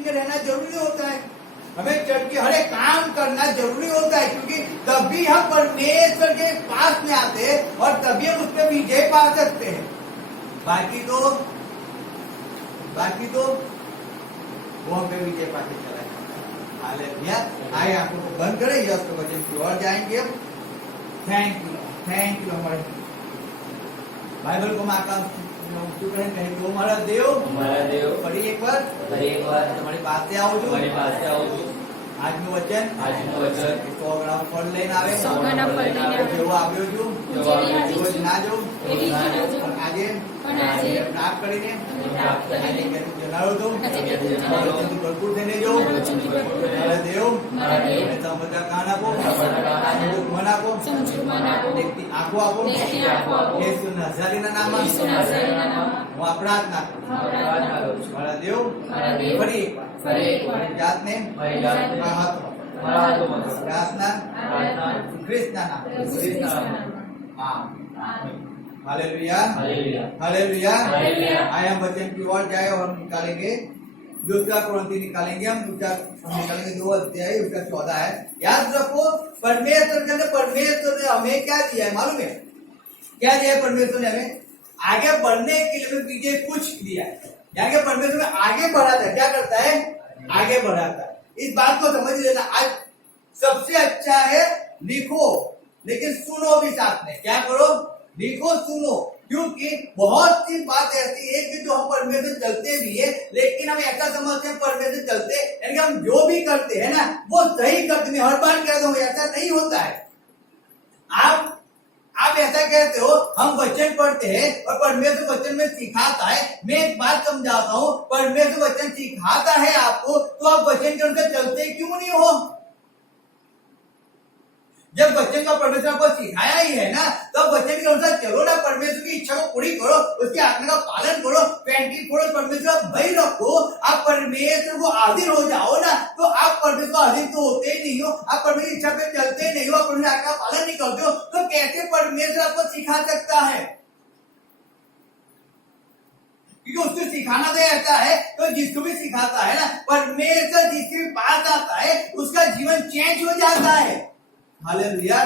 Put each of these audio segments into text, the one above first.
Unity में रहना जरूरी होता है, हमें चर्च के हर एक काम करना जरूरी होता है, क्योंकि तभी हम परमेश्वर के पास में आते हैं और तभी हम उसमें विजय पा सकते हैं। बाकी तो वो हमें विजय पाके चला जाता है। हालेलुया। आइए आंखों को बंद करें, यस के वचन की ओर जाएंगे अब। थैंक यू हमारे बाइबल को माँ कहीं तो हमारा देव पढ़ी एक बार तुम्हारी बात से आओ जो आज નું વચન તો અગર ફળ લઈને આવે જેવો આવ્યો જો ના જો આજે પ્રાપ્ત કરીને જણાવો તો ભરપૂર થઈને જો મારા દેવ સમજતા કાન આપો મન આપો દેખતી આંખો આપો યેસુ નઝારીના નામમાં હું અપરાધના મારા દેવ ફરી જાતને हालेलुया हालेलुया। आए हम वचन की ओर जाए और हम निकालेंगे दूसरा कुरिन्थी निकालेंगे, हम निकालेंगे 2 अध्याय उसका 14 है। याद रखो परमेश्वर ने हमें क्या दिया है मालूम है? क्या दिया है परमेश्वर ने हमें? आगे बढ़ने के लिए विजय कुछ दिया है। यानी परमेश्वर में आगे बढ़ाता है। क्या करता है? आगे बढ़ाता है। इस बात को समझ लेना। आज सबसे अच्छा है लिखो लेकिन सुनो भी साथ में। क्या करो? लिखो सुनो, क्योंकि बहुत सी बात ऐसी है कि जो हम परमेश्वर चलते भी है लेकिन हम ऐसा समझते हैं परमेश्वर चलते, यानी हम जो भी करते हैं ना वो सही करते हैं। हर बार कह दूंगा ऐसा नहीं होता है। आप ऐसा कहते हो हम वचन पढ़ते हैं और परमेश्वर वचन में सिखाता है। मैं एक बात समझाता हूँ, परमेश्वर वचन सिखाता है आपको तो आप वचन के अनुसार चलते क्यों नहीं हो? जब वचन का परमेश्वर आपको सिखाया ही है ना तो वचन के अनुसार चलो ना, परमेश्वर की इच्छा को पूरी करो, उसकी आज्ञा का पालन करो, 24 परमेश्वर भय रखो। आप परमेश्वर को अधीन हो जाओ ना तो आप परमेश्वर को अधीन तो होते ही नहीं हो, आप परमेश्वर की इच्छा पे चलते ही नहीं हो, आप परमेश्वर आज्ञा का पालन नहीं करते हो, तो कैसे परमेश्वर आपको सिखा सकता है? क्योंकि उसको सिखाना तो ऐसा है तो जिसको भी सिखाता है ना, परमेश्वर जिसके पास आता है उसका जीवन चेंज हो जाता है। हालेलुया।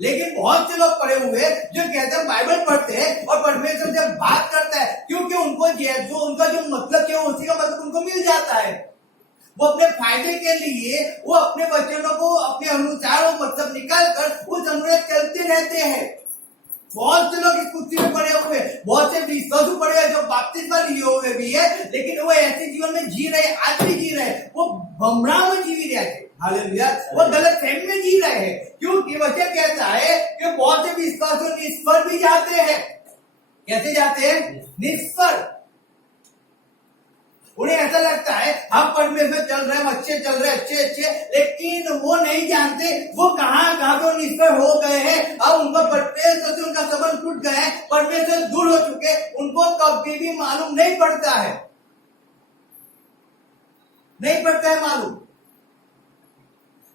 लेकिन बहुत से लोग पढ़े हुए जो कहते हैं बाइबल पढ़ते हैं और परमेश्वर जब बात करता है, क्योंकि उनको उनका जो मतलब है उसी का मतलब उनको मिल जाता है। वो अपने फायदे के लिए वो अपने वचनों को अपने अनुसार वो मतलब निकाल कर उस अनुसार चलते रहते हैं। बहुत से लोग इस कुत्ती में पड़े हुए, बहुत से विश्वासु पड़े हुए जो बपतिस्मा लिए हुए भी है, लेकिन वो ऐसे जीवन में जी रहे, आज भी जी रहे, वो भ्रम में जी रहे हैं। हालेलुया। वो गलत फहमी में जी रहे हैं, क्योंकि वचन कहता है कि बहुत से विश्वासु निष्फल भी जाते हैं। कैसे जाते हैं? निष्फल। उन्हें ऐसा लगता है हम परमेश्वर चल रहे हैं, अच्छे चल रहे हैं, अच्छे, लेकिन वो नहीं जानते वो कहाँ पे निष्फल हो गए हैं। अब उनका परमेश्वर से उनका संबंध टूट गया है, परमेश्वर दूर हो चुके, उनको कभी भी मालूम नहीं पड़ता है मालूम।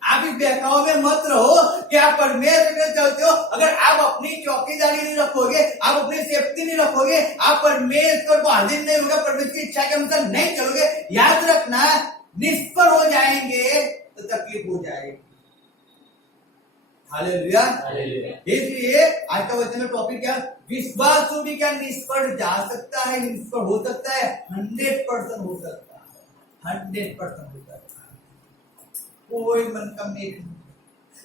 आप इस बहकाव में मत रहो कि आप परमेश्वर में चलते हो। अगर आप अपनी चौकीदारी नहीं रखोगे, आप अपनी सेफ्टी नहीं रखोगे, आप परमेश्वर को अधीन नहीं होगे, परमेश्वर की इच्छा के अनुसार नहीं चलोगे, याद रखना निष्फल हो जाएंगे तो तकलीफ हो जाएगी। हालेलुया। इसलिए आज का वचन का टॉपिक क्या? विश्वासु भी क्या निष्फल जा सकता है, निष्फल हो सकता है? 100% हो सकता है, 100% हो सकता है, कोई मन कम नहीं।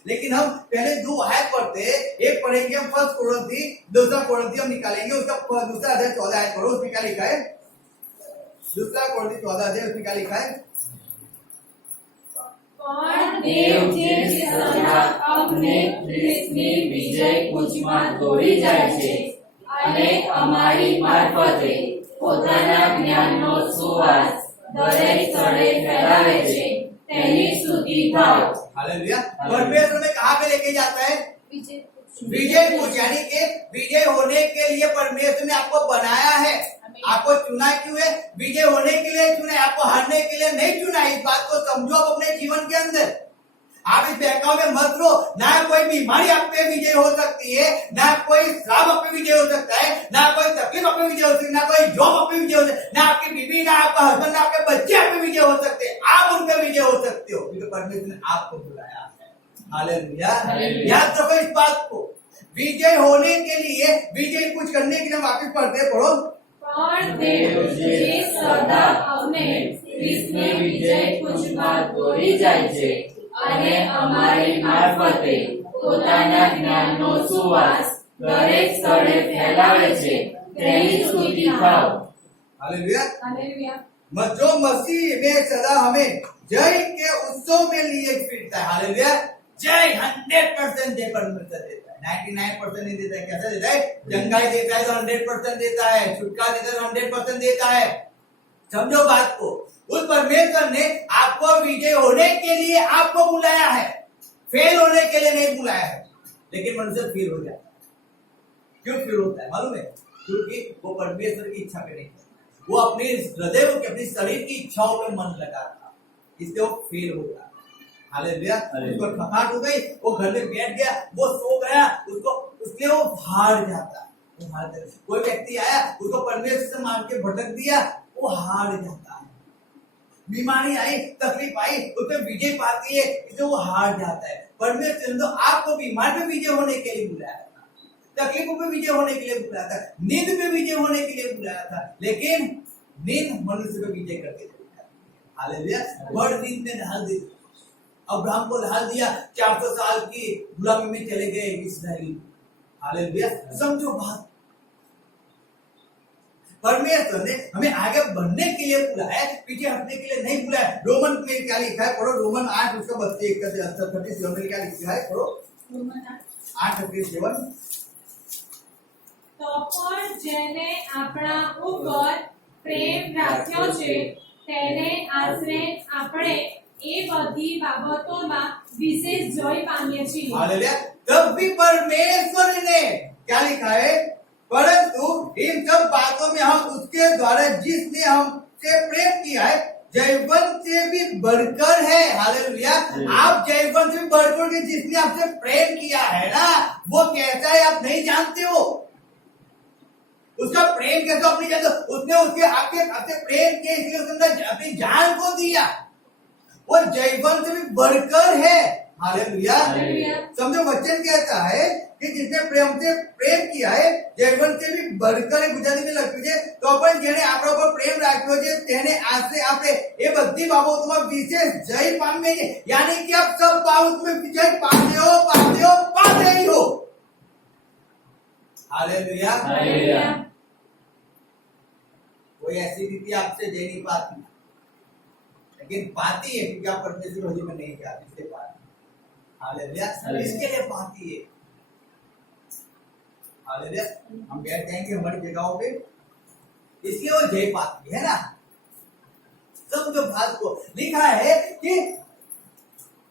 लेकिन हम पहले 2 आयत पढ़ते, एक पढ़ेंगे हम 1 कुरिन्थी, दूसरा कुरिन्थी हम निकालेंगे उसका दूसरा अध्याय 14 आयत पढ़ो। उसमें क्या लिखा है? दूसरा कुरिन्थी 14 अध्याय, उसमें क्या लिखा है? देव જે સદા અમને ખ્રિસ્તની વિજય કૂચમાં દોરી જાય છે અને અમારી મારફતે પોતાના જ્ઞાનનો સુવાસ દરેક સ્થળે ફેલાવે છે तेरी स्तुति गाओ। हालेलुया। परमेश्वर में कहाँ पे लेके जाता है? विजय कुछ, यानी कि विजय होने के लिए परमेश्वर ने आपको बनाया है, आपको चुना क्यों है? विजय होने के लिए चुना है, आपको हारने के लिए नहीं चुना है। इस बात को समझो आप अपने जीवन के अंदर। आप इस बहकाव में मत रो। ना कोई बीमारी आप पे विजय हो सकती है, ना कोई श्राप आप पे विजय हो सकता है, ना कोई तकलीफ आप पे विजय हो सकती है, ना कोई जॉब आप पे विजय हो सकती है, ना आपकी बीवी, ना आपका हस्बैंड, ना आपके बच्चे आप पे विजय हो सकते हैं। आप उन पे विजय हो सकते हो क्योंकि परमेश्वर ने आपको बुलाया है। हालेलुया। याद रखो इस बात को। विजय होने के लिए, विजय कुछ करने के लिए वापस पढ़ते पढ़ो। પણ દેવ જે સદા અમને ખ્રિસ્તને વિજય કુચમાં દોરી જાય છે અને અમારી મારફતે પોતાના જ્ઞાનનો સુવાસ દરેક સ્થળે ફેલાવે છે તેની સ્તુતિ થાવ। हालेलुया। હાલેલુયા। जो मसीह में सदा हमें जय के उत्सव में लिए फिरता है। हालेलुया। जय 100% जय परमेश्वर देता है, 99% नहीं देता है। कैसा देता है? जंगाई देता है तो 100% देता है, छुटकारा देता है तो 100% देता है। समझो बात को। उस परमेश्वर ने आपको विजय होने के लिए आपको बुलाया है, फेल होने के लिए नहीं बुलाया है। लेकिन मनुष्य फेल हो जाता है। क्यों फेल होता है मालूम है? क्योंकि वो परमेश्वर की इच्छा पे नहीं करता, वो अपने हृदय की, अपनी शरीर की इच्छाओं पे मन लगा था, इसलिए वो फेल होता है। हालेलुया। उसको थकान हो गई, वो घर में बैठ गया, वो सो गया, उसको उसलिए वो हार जाता है। कोई व्यक्ति आया, उसको परमेश्वर से मांग के भटक दिया, वो हार जाता है। बीमारी आई, तकलीफ आई, उसमें विजय पाती है, इसलिए वो हार जाता है। परमेश्वर ने तो आपको बीमार पे विजय होने के लिए बुलाया था, तकलीफों पे विजय होने के लिए बुलाया था, नींद पे विजय होने के लिए बुलाया था। लेकिन नींद मनुष्य पे विजय करके चलता है। हालेलुया। बड़ नींद में ढाल दी, अब्राहम को ढाल दिया, 400 साल की गुलामी में चले गए इस्राएली। हालेलुया। समझो बात। परमेश्वर ने हमें आगे बढ़ने के लिए बुलाया, पीछे हटने के लिए नहीं बुलाया। रोमन में क्या लिखा है पढ़ो, रोमन 8 उसका 32 में क्या लिखा है पढ़ो, રોમન 8:37। તો પણ જેને આપણા ઉપર પ્રેમ રાખ્યો છે તેને આશરે આપણે એ બધી બાબતોમાં વિશેષ જય પામીએ છીએ। हालेलुया। तब भी परमेश्वर ने क्या लिखा है, परंतु इन सब बातों में हम उसके द्वारा जिसने हमसे प्रेम किया है जयवन से भी बढ़कर है। हालेलुया। आप जयवन से भी बढ़कर के जिसने आपसे प्रेम किया है ना, वो कैसा है आप नहीं जानते हो। उसका प्रेम कैसा अपनी जानते हो? उसने उसके आपसे प्रेम किया, इसलिए उसने अपनी जान को दिया। वो जयवन से भी बढ़कर है। हालेलुया। समझो वचन कहता है कि जिसने प्रेम से प्रेम किया है जयवन से भी बढ़कर गुजराती में લખ્યું છે તો પણ જેણે આપણા ઉપર પ્રેમ રાખ્યો છે તેને આશરે આપણે એ બધી બાબતોમાં વિશેષ જય પામીએ છીએ। यानी कि आप सब बाबत में विजय पाते ही हो। हालेलुया। હાલેલુયા। कोई ऐसी रीति आपसे जय नहीं पाती, लेकिन पाती है क्योंकि आप परमेश्वर होली में नहीं जाते, इसलिए पाती। हालेलुया। इसके लिए पाती है। हालेलुया। हम बैठ जाएंगे हमारी जगहों पे, इसलिए वो जय पाती है ना। सब जो बात को लिखा है कि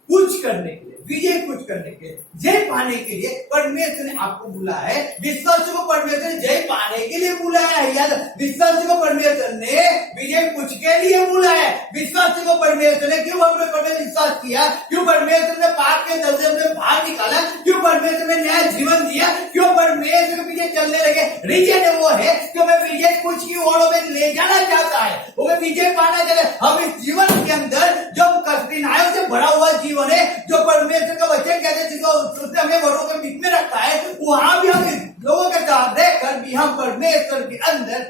कुछ करने के लिए, विजय कुछ करने के लिए, जय पाने के लिए परमेश्वर ने आपको बुलाया है। विश्वासियों को परमेश्वर ने जय पाने के लिए बुलाया है। याद, विश्वासियों को परमेश्वर ने विजय कुछ के लिए बुलाया है। विश्वासियों को परमेश्वर ने क्यों हमने परमेश्वर विश्वास किया, क्यों परमेश्वर ने पाप के दलदल से बाहर निकाला, क्यों परमेश्वर ने नया जीवन दिया, क्यों परमेश्वर के पीछे चलने लगे। रीजन वो है कि हमें विजय कुछ की ओर में ले जाना चाहता है, हमें विजय पाना चाहता है। हम इस जीवन के अंदर जो कठिनाइयों से भरा हुआ जीवन है, जो परमेश्वर का वचन कहते हैं जिसको उसने हमें वरों के बीच में रखा है, वहां भी हम लोगों के साथ रहकर भी हम परमेश्वर के अंदर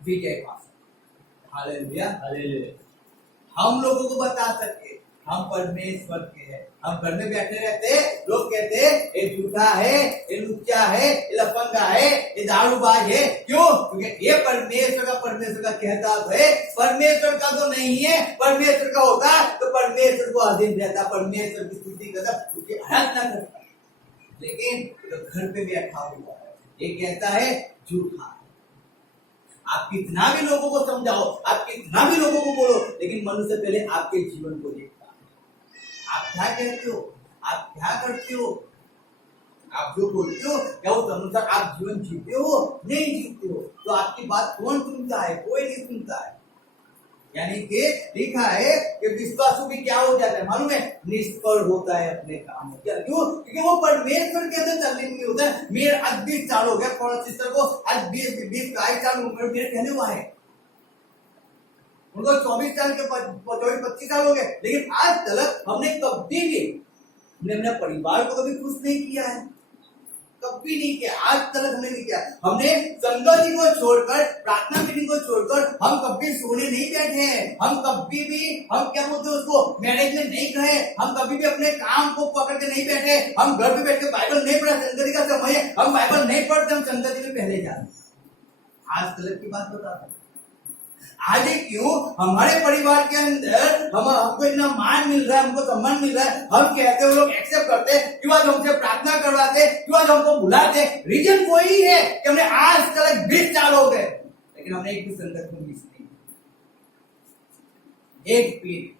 विजय पा सकते। हालेलुया। हम लोगों को बता सकते हम परमेश्वर के हैं। हम घर में बैठे रहते, लोग कहते हैं ये झूठा है, ये लुच्चा है, ये लफंगा है, ये दारूबाज है। क्यों? क्योंकि ये परमेश्वर का कहता है। परमेश्वर का तो नहीं है, परमेश्वर का होता तो परमेश्वर को अधीन रहता, परमेश्वर की स्तुति करता, उसकी आराधना करता। लेकिन तो घर पे बैठा हुआ है, ये कहता है झूठा। आप कितना भी लोगों को समझाओ, आप कितना भी लोगों को बोलो, लेकिन मनुष्य पहले आपके जीवन को देखता है। आप क्या कहते हो, आप क्या करते हो, आप जो बोलते हो क्या उस अनुसार आप जीवन जीते हो, नहीं जीते हो, तो आपकी बात कौन सुनता है? कोई नहीं सुनता है। यानी कि लिखा है कि विश्वासु भी क्या हो जाता है मालूम है, निष्फल होता है अपने काम में। क्या क्यों? क्योंकि वो परमेश्वर के अंदर तल्लीन नहीं होता है। मेरे आज 20 साल हो गया, फॉर सिस्टर को आज 20-22 साल उम्र मेरे कहने हुआ है, उनको 24 साल के 24-25 साल हो गए, लेकिन आज तक हमने कभी भी हमने अपने परिवार को कभी खुश नहीं किया है, कभी नहीं किया, आज तक हमने नहीं किया। हमने संगति को छोड़कर, प्रार्थना मीटिंग को छोड़कर हम कभी सोने नहीं बैठे हैं। हम कभी भी, हम क्या बोलते हैं उसको, मैरिज में नहीं गए। हम कभी भी अपने काम को पकड़ के नहीं बैठे। हम घर पे बैठ के बाइबल नहीं पढ़ा, संगति का समय है, हम बाइबल नहीं पढ़ते, हम संगति में पहले जाते। आज तक की बात बताता हूं। आज क्यों हमारे परिवार के अंदर हमको इतना मान मिल रहा है, हमको सम्मान मिल रहा है, हम कहते हैं, वो लोग एक्सेप्ट करते हैं, क्यों आज हमसे प्रार्थना करवाते, क्यों आज हमको बुलाते। रीजन वही है कि हमने आज तक 20 साल हो गए, लेकिन हमने एक भी संगत को मिस नहीं। एक पेट,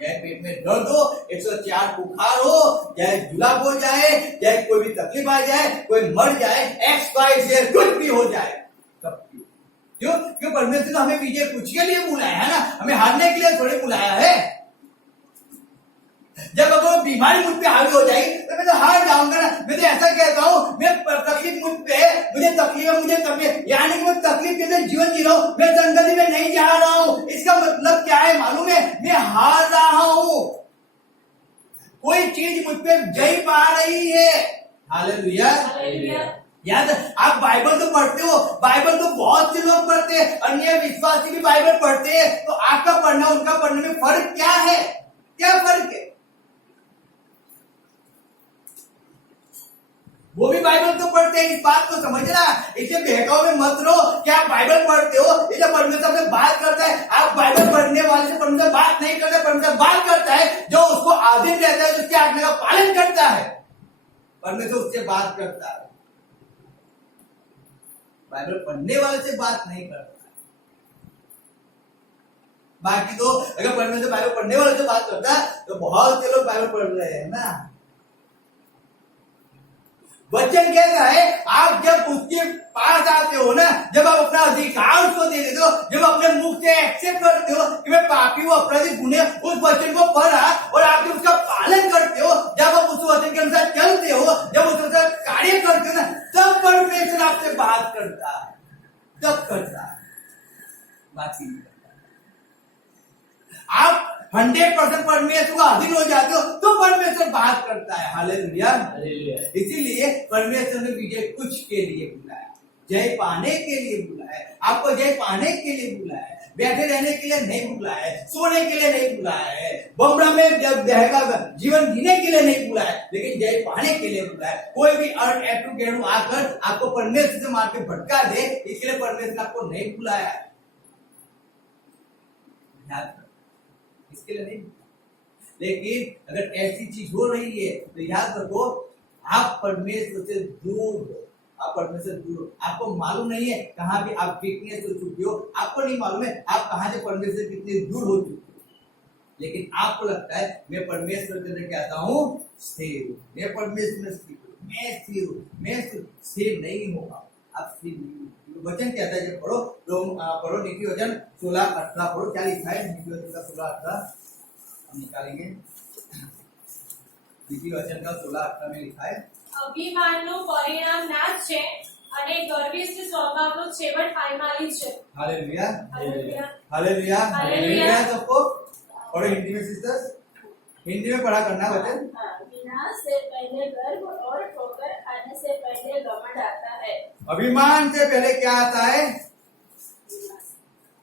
चाहे पेट में दर्द हो, 104 बुखार हो, चाहे जुलाब हो जाए, चाहे कोई भी तकलीफ आ जाए, कोई मर जाए, XYZ कुछ भी हो जाए, क्यों? क्यों? परमेश्वर ने हमें विजय कुछ के लिए बुलाया है ना, हमें हारने के लिए थोड़ी बुलाया है। जब अगर बीमारी मुझ पे हावी हो जाएगी तो मैं तो हार जाऊंगा ना। मैं तो ऐसा कहता हूँ, मैं तकलीफ मुझ पे, मुझे तकलीफ, यानी कि मैं तकलीफ के लिए जीवन जी रहा हूँ, मैं संगति में नहीं जा रहा हूँ। इसका मतलब क्या है मालूम है? मैं हार रहा हूँ, कोई चीज मुझ पे जय पा रही है। हालेलुया। याद, आप बाइबल तो पढ़ते हो, बाइबल तो बहुत से लोग पढ़ते हैं, अन्य विश्वासी भी बाइबल पढ़ते हैं, तो आपका पढ़ना उनका पढ़ने में फर्क क्या है? क्या फर्क है? वो भी बाइबल तो पढ़ते हैं, इस बात को समझना, इसे बहकाव में मत रहो। क्या आप बाइबल पढ़ते हो? ये जब परमेश्वर से बात करता है, आप बाइबल पढ़ने वाले से परमेश्वर बात नहीं करता, परमेश्वर बात करता है जो उसको आधीन रहता है, उसके आज्ञा का पालन करता है, परमेश्वर उससे बात करता है। बाइबल पढ़ने वाले से बात नहीं करता। बाकी तो अगर परमेश्वर बाइबल पढ़ने वाले से बात करता तो बहुत से लोग बाइबल पढ़ रहे हैं ना। वचन कहता है, आप जब उसके पास आते हो ना, जब आप अपना अधिकार उसको दे देते हो, जब अपने मुख से एक्सेप्ट करते हो कि मैं पापी हूं, अपराधी, गुने, उस वचन को पढ़ा और आप जब उसका पालन करते हो, जब आप उस वचन के अनुसार चलते हो, जब उस अनुसार कार्य करते हो ना, तब परमेश्वर आपसे बात करता है, तब करता है, बाकी नहीं करता। आप 100% परमेश्वर का अधीन हो जाते हो तो परमेश्वर बात करता है। हालेलुया। इसीलिए परमेश्वर ने विजय कुछ के लिए बुलाया, जय पाने के लिए बुलाया है। आपको जय पाने के लिए बुलाया है, बैठे रहने के लिए नहीं बुलाया है, सोने के लिए नहीं बुलाया है, बमरा में जब देहगा जीवन जीने के लिए नहीं बुलाया है, लेकिन जय पाने के लिए बुलाया है। कोई भी गेड़ू आकर आपको परमेश्वर से मार के भटका दे, इसके लिए परमेश्वर आपको नहीं बुलाया है, इसके लिए नहीं। लेकिन अगर ऐसी चीज हो रही है तो याद रखो, आप परमेश्वर से दूर हो, आप परमेश्वर दूर हो। आपको मालूम नहीं है कहां भी आप वीकनेस हो चुके हो, आपको नहीं मालूम है आप कहां से परमेश्वर कितने दूर हो चुके हो, लेकिन आपको लगता है मैं परमेश्वर के अंदर कहता हूँ स्थिर हूं, मैं परमेश्वर में स्थिर हूं, मैं स्थिर हूं, मैं स्थिर नहीं होगा। आप स्थिर नहीं। वचन कहता है, जब पढ़ो पढ़ो नीति वचन 16-18 पढ़ो, क्या लिखा है नीति वचन का 16-18 हम निकालेंगे। नीति वचन का 16-18 में लिखा है, અભિમાનનું પરિણામ નાશ છે અને ગર્વિષ્ઠ સ્વભાવનો છેવટ પાયમાલી છે। Hallelujah hallelujah hallelujah hallelujah. सबको पढ़ो हिंदी में सिस्टर्स, हिंदी में पढ़ा करना वचन। विनाश से पहले गर्व और ठोकर खाने से पहले घमंड आता है। अभिमान से पहले क्या आता है?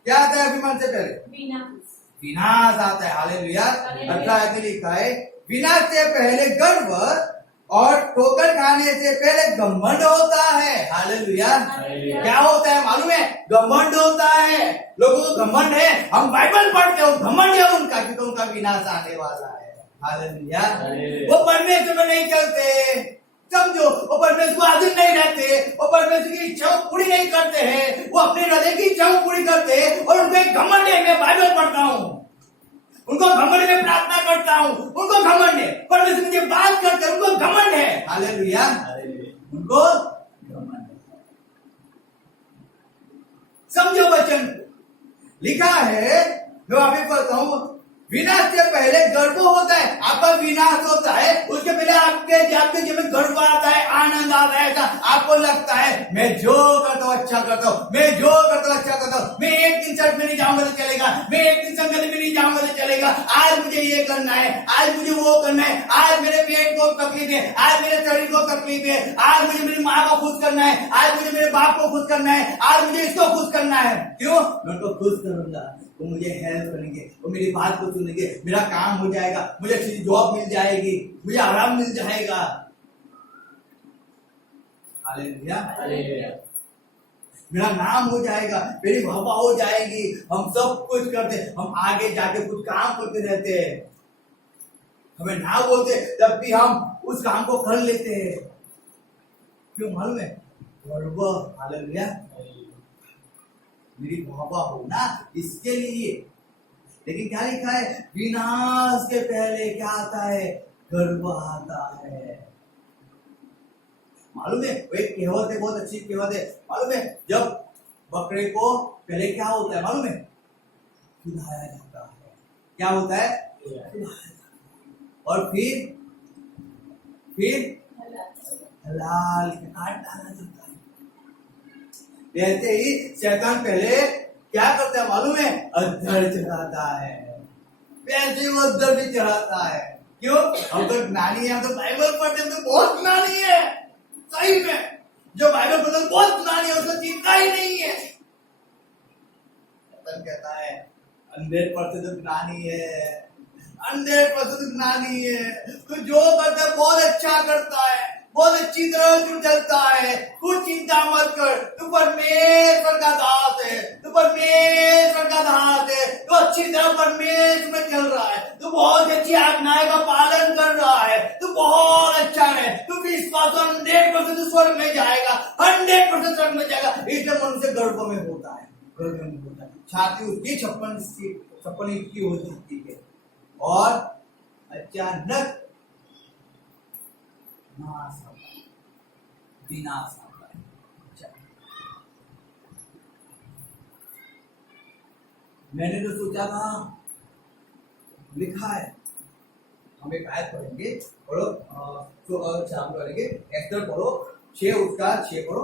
क्या आता है अभिमान से पहले? विनाश आता है। हालेलुया। 18 में लिखा है, विनाश से पहले गर्व और ठोकर खाने से पहले घमंड होता है। हालेलुया। क्या होता है मालूम है? घमंड होता है। लोगों को घमंड है, हम बाइबल पढ़ते हो, घमंड है उनका, क्योंकि उनका विनाश आने वाला है। हालेलुया। वो परमेश्वर में नहीं चलते, समझो, वो परमेश्वर को अधीन नहीं रहते, वो परमेश्वर की इच्छाओं पूरी नहीं करते हैं, वो अपने हृदय की इच्छाओं पूरी करते हैं और उनको एक घमंड है, मैं बाइबल पढ़ता हूँ, उनको घमंड में प्रार्थना करता हूँ, उनको घमंड है, परमेश्वर मुझे बात करते हैं, उनको घमंड है। हालेलुया। उनको घमंड है। समझो वचन लिखा है, मैं वापिस पढ़ता हूँ। विनाश से पहले गर्भ होता है, आपका विनाश होता है, उसके पहले आपके जीवन में गर्व आता है, आनंद आता है। ऐसा आपको लगता है मैं जो करता हूँ अच्छा करता हूँ, मैं जो करता हूँ अच्छा करता हूँ, मैं एक दिन चर्च में नहीं जाऊंगा तो चलेगा, मैं एक दिन संगत में नहीं जाऊंगा तो चलेगा, आज मुझे ये करना है, आज मुझे वो करना है, आज मेरे पेट को तकलीफ है, आज मेरे शरीर को तकलीफ है, आज मुझे मेरी माँ को खुश करना है, आज मुझे मेरे बाप को खुश करना है, आज मुझे इसको खुश करना है। क्यों? मैं उनको खुश करूंगा, वो मुझे हेल्प करेंगे, वो मेरी बात को सुनेंगे, मेरा काम हो जाएगा, मुझे अच्छी जॉब मिल जाएगी, मुझे आराम मिल जाएगा। Hallelujah, hallelujah. मेरा नाम हो जाएगा, मेरी हवा हो जाएगी, हम सब कुछ करते, हम आगे जाके कुछ काम करते रहते हैं, हमें ना बोलते तब भी हम उस काम को कर लेते हैं। क्यों मालूम है? गर्व। हालेलुया। मेरी हवा हो ना, इसके लिए। लेकिन क्या लिखा है? विनाश के पहले क्या आता है? गर्व आता है। मालूम है? वो एक कहावत है, बहुत अच्छी कहावत है। मालूम है? जब बकरे को पहले क्या होता है मालूम है? खिलाया जाता है। क्या होता है? और फिर हलाल के काट डाला जाता है। कहते ही शैतान पहले क्या करता है मालूम है? अधर चढ़ाता है। पैसे वो अधर भी चढ़ाता है। क्यों? हम तो ज्ञानी है, हम तो बाइबल पढ़ते हैं, तो बहुत ज्ञानी है। सही में जो बाइबल पढ़ते हैं बहुत ज्ञानी है, उसको चिंता ही नहीं है। शैतान कहता है 100% ज्ञानी है, 100% ज्ञानी है, तो जो करता है बहुत अच्छा करता है, बहुत अच्छी तरह चलता है, कुछ चिंता मत कर, तू परमेश्वर का दास है, तू परमेश्वर का दास है, तू अच्छी तरह परमेश्वर में चल रहा है, तू बहुत अच्छी आज्ञाएं का पालन कर रहा है, तू बहुत अच्छा है, तू विश्वास 100% स्वर्ग में जाएगा, 100% स्वर्ग में जाएगा। इसलिए मनुष्य गर्भ में होता है, गर्भ में होता है, छाती उसकी 56 इंच की हो जाती है और अचानक विनाश आता है। मैंने तो सोचा था, लिखा है, हम एक आयत पढ़ेंगे, पढ़ो, हम पढ़ेंगे एस्तर पढ़ो 6 उसका 6 पढ़ो,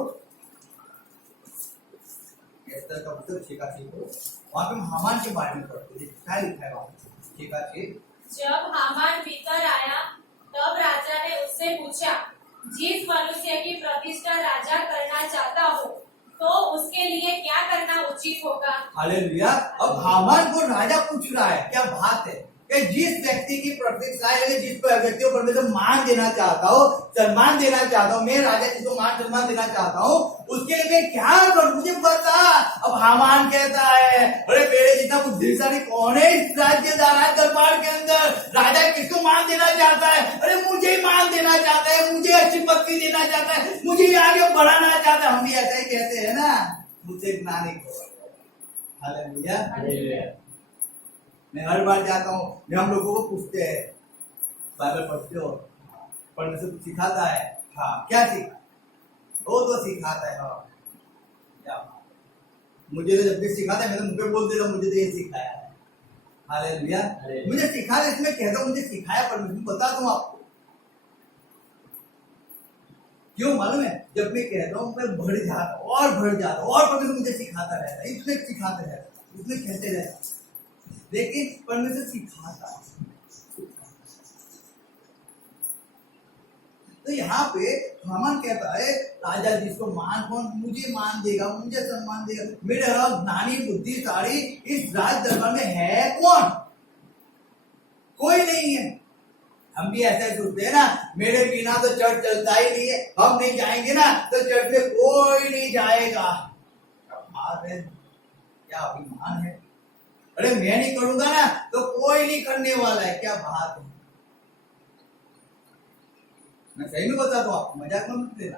एस्तर का पुस्तक 6 का 6 पढ़ो, वहां पे हामान के बारे में पढ़ते हैं। क्या लिखा है वहां 6 का 6? जब हामान भीतर आया तब राजा ने उससे पूछा, जिस मनुष्य की प्रतिष्ठा राजा करना चाहता हो तो उसके लिए क्या करना उचित होगा? हालेलुया। अब हामान को राजा पूछ रहा है, क्या बात है कि जिस व्यक्ति की प्रतिष्ठा है, जिस व्यक्ति को परमेश्वर मान देना चाहता हो, सम्मान देना चाहता हूँ, मैं राजा जिसको मान सम्मान देना चाहता हूँ, उसके लिए मैं क्या करूँ मुझे बता। अब हामान कहता है, अरे मेरे जितना बुद्धिशाली कौन है इस राज्य दरबार के अंदर? राजा किसको मान देना चाहता है? अरे मुझे ही मान देना चाहता है, मुझे अच्छी पदवी देना चाहता है, मुझे आगे बढ़ाना चाहता है। हम भी ऐसा ही कहते हैं ना, मुझसे ज्ञानी को। हालेलुया। मैं हर बार जाता हूँ, मैं हम लोगों को पूछते हैं, बाइबल पढ़ते हो? पढ़ने से सिखाता है? हाँ। क्या सीखा? वो तो सिखाता है। हाँ, क्या मुझे तो जब भी सिखाता है मैं तो मुझे बोल देता हूँ, मुझे तो ये सिखाया है। हालेलुया। मुझे सिखा, इसमें कहता हूँ मुझे सिखाया, पर मैं बताता हूँ आपको क्यों मालूम है? जब मैं कहता हूँ मैं बढ़ जाता और बढ़ जाता और परमेश्वर मुझे सिखाता रहता है, इसमें सिखाते रहता, इसमें कहते रहता, लेकिन परमेश्वर सिखाता है। तो यहाँ पे हामान कहता है, राजा जिसको मान कौन मुझे मान देगा, मुझे सम्मान देगा, मेरे ज्ञानी बुद्धिशाली इस राज दरबार में है कौन? कोई नहीं है। हम भी ऐसा ही सोचते हैं ना, मेरे बिना तो चर्च चलता ही नहीं है, हम नहीं जाएंगे ना तो चर्च में कोई नहीं जाएगा। क्या बात है, क्या अभिमान है। अरे मैं नहीं करूंगा ना तो कोई नहीं करने वाला है। क्या बात है। मैं सही में बताता हूँ आपको, मजाक मत लेना।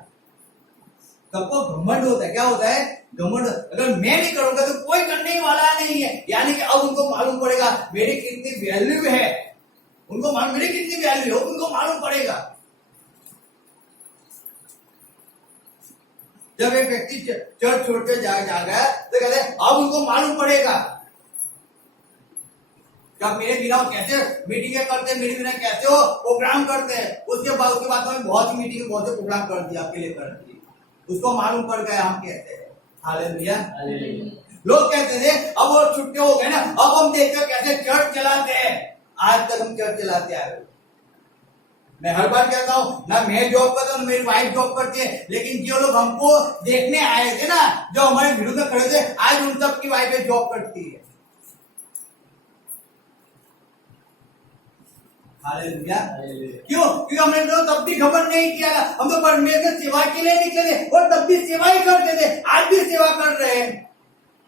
सबको घमंड होता है। क्या होता है? घमंड। अगर मैं नहीं करूंगा तो कोई करने वाला नहीं है, यानी कि अब उनको मालूम पड़ेगा मेरी कितनी वैल्यू है, उनको मालूम मेरी कितनी वैल्यू है, उनको मालूम पड़ेगा। जब एक व्यक्ति चर्च छोड़ के जा गया तो कहते हैं अब उनको मालूम पड़ेगा। जब मेरे बिना वो कैसे मीटिंगें करते, मेरे बिना कैसे वो प्रोग्राम करते हैं। उसके बाद तो हमें बहुत ही मीटिंग, बहुत से प्रोग्राम कर दिया, अकेले कर दिए। उसको मालूम पड़ गया हम कैसे हैं। हालेलुया। लोग कहते थे अब वो छुट्टे हो गए ना, अब हम देखते कैसे चर्च चलाते हैं। आज तक हम चर्च चलाते आए। मैं हर बार कहता हूँ ना, मैं जॉब करता हूँ, मेरी वाइफ जॉब करती है, लेकिन जो लोग हमको देखने आए थे ना, जो हमारे वीडियो में खड़े थे, आज उन सबकी वाइफें जॉब करती है। हालेलुया। क्यों? क्योंकि हमने तो तब भी खबर नहीं किया, हम तो परमेश्वर सेवा के लिए निकले थे और तब भी सेवा ही करते थे, आज भी सेवा कर रहे हैं।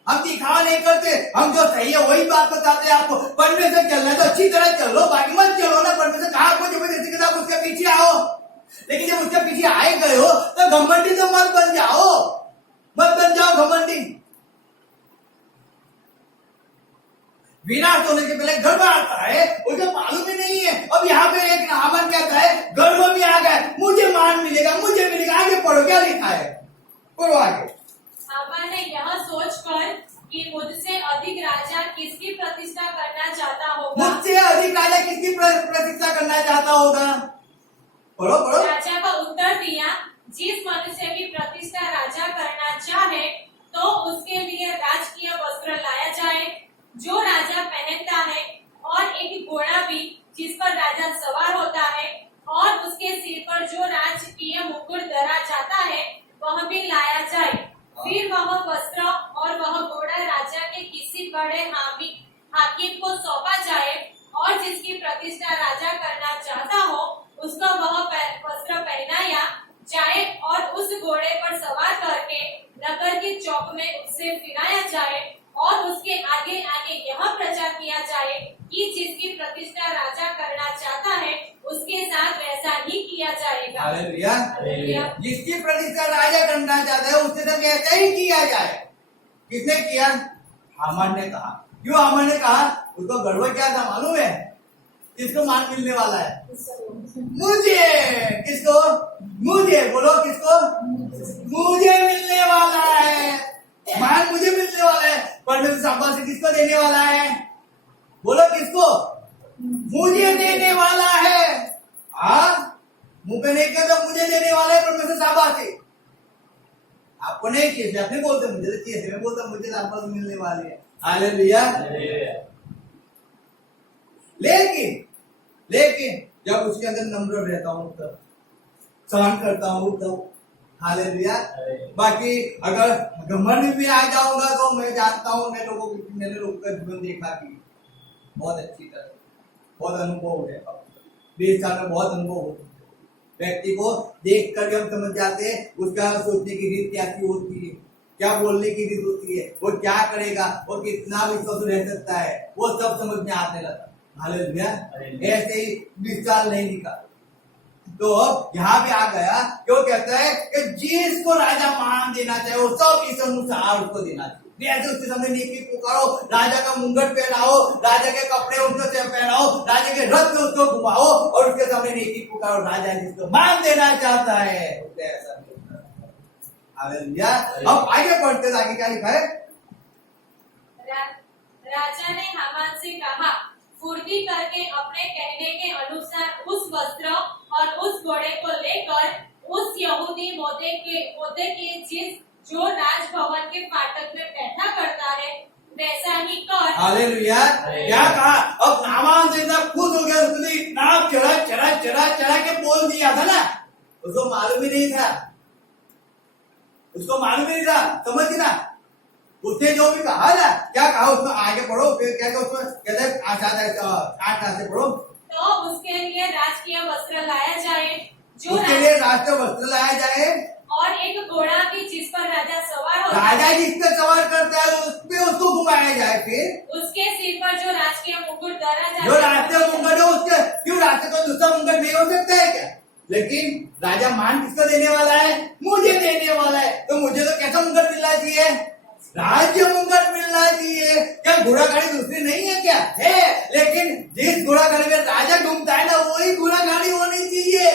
हम दिखावा नहीं करते, हम जो सही है वही बात बताते हैं आपको। परमेश्वर चलना है तो अच्छी तरह चलो, बाकी मत चलो ना। परमेश्वर कहा आपको जबरदस्ती के साथ उसके पीछे आओ, लेकिन जब उसके पीछे आए गए हो तो घमंडी तो मत बन जाओ, मत बन जाओ घमंडी। विनाश होने के पहले गर्व आता है, उसे मालूम ही नहीं है। अब यहाँ पे एक नामन कहता है गर्व भी आ गया, मुझे मान मिलेगा, मुझे मिलेगा। आगे पढ़ो, क्या लिखा है, पढ़ो आगे। हामान ने यह सोचकर कि मुझसे अधिक राजा किसकी प्रतिष्ठा करना चाहता होगा, मुझसे अधिक राजा किसकी प्रतिष्ठा करना चाहता होगा। पढ़ो पढ़ो। राजा का उत्तर दिया, जिस मनुष्य की प्रतिष्ठा राजा करना चाहे तो उसके लिए राजकीय वस्त्र लाया जाए जो राजा पहनता है, और एक घोड़ा भी जिस पर राजा सवार होता है, और उसके सिर पर जो राजकीय मुकुट धरा जाता है वह भी लाया जाए। फिर वह वस्त्र और वह घोड़ा राजा के किसी बड़े हाकिम को सौंपा जाए, और जिसकी प्रतिष्ठा राजा करना चाहता हो उसको वह वस्त्र पहनाया जाए, और उस घोड़े पर सवार करके नगर के चौक में उससे फिराया जाए, और उसके आगे आगे यह प्रचार किया जाए कि जिसकी प्रतिष्ठा राजा करना चाहता है उसके साथ वैसा ही किया जाएगा। हालेलुया। जिसकी प्रतिष्ठा राजा करना चाहता है उसके साथ वैसा ही किया जाए। किसने किया? हामान ने कहा। क्यों हामान ने कहा? उसको गर्व क्या था मालूम है? किसको मान मिलने वाला है? मुझे। किसको? मुझे। बोलो किसको? मुझे मिलने वाला है, मान मुझे मिलने वाला है। परमेश्वर शाबाशी किसको देने वाला है? बोलो किसको? मुझे देने वाला है। मुंह पे नहीं कहता मुझे देने वाला है परमेश्वर शाबाशी। आपको नहीं चाहिए, अपने बोलते मुझे तो चाहिए, मैं बोलता मुझे शाबाशी मिलने वाली है। हालेलुया। लेकिन जब उसके अंदर नम्र रहता हूँ तब, सहन करता हूँ तब। हालेलुया। बाकी अगर घमंड भी आ जाऊंगा तो मैं जानता हूँ, मैंने लोगों का जीवन देखा कि बहुत अच्छी तरह, बहुत अनुभव है, 20 साल में बहुत अनुभव होता है। व्यक्ति को देख कर हम समझ जाते हैं उसका सोचने की रीत कैसी होती है, क्या बोलने की रीत होती है, वो क्या करेगा, वो कितना विश्वास रह सकता है, वो सब समझ में आने लगा। हालेलुया। ऐसे ही 20 साल नहीं निकाल। तो यहाँ पे आ गया, क्यों कहता है कि जिसको राजा मान देना चाहे वो सब इस अनुसार उसको देना चाहिए। ऐसे उसके सामने नेकी पुकारो, राजा का मुंगट पहनाओ, राजा के कपड़े उसको पहनाओ, राजा के रथ में उसको घुमाओ और उसके सामने नेकी पुकारो। राजा जिसको मान देना चाहता है उसे ऐसा नहीं। हालेलुया। अब आगे बढ़ते आगे क्या लिखा है? राजा ने हामान से कहा, फुर्ती करके अपने कहने के अनुसार उस वस्त्र और उस घोड़े को लेकर उस यहूदी मोदे के जो राजभवन के फाटक में बैठा करता है वैसा ही कर। हालेलुया। क्या कहा? अब नामान से इतना खुश हो गया, उसने इतना चढ़ा के बोल दिया था ना, उसको मालूम ही नहीं था, समझ ना। उसने जो भी कहा ना, क्या कहा उसने? आगे पढ़ो, फिर कहते 8 से पढ़ो। तो उसके लिए राजकीय वस्त्र लाया जाए, उसके लिए राजकीय वस्त्र लाया जाए, और एक घोड़ा भी जिस पर राजा सवार होता है, राजा जिस पर सवार करता है उस पे उसको घुमाया जाए। फिर उसके सिर पर जो राजकीय मुकुट धरा जाए, जो राजकीय मुकुट है उसके, क्यों राजा को दूसरा मुकुट नहीं हो सकता है क्या? लेकिन राजा मान किसको देने वाला है? मुझे देने वाला है। तो मुझे तो कैसा मुकुट मिलना चाहिए? राज्य मुकुट मिलना चाहिए। क्या घोड़ा गाड़ी दूसरी नहीं है क्या? है, लेकिन जिस घोड़ा गाड़ी में राजा घूमता है ना, वही घोड़ा गाड़ी होनी चाहिए।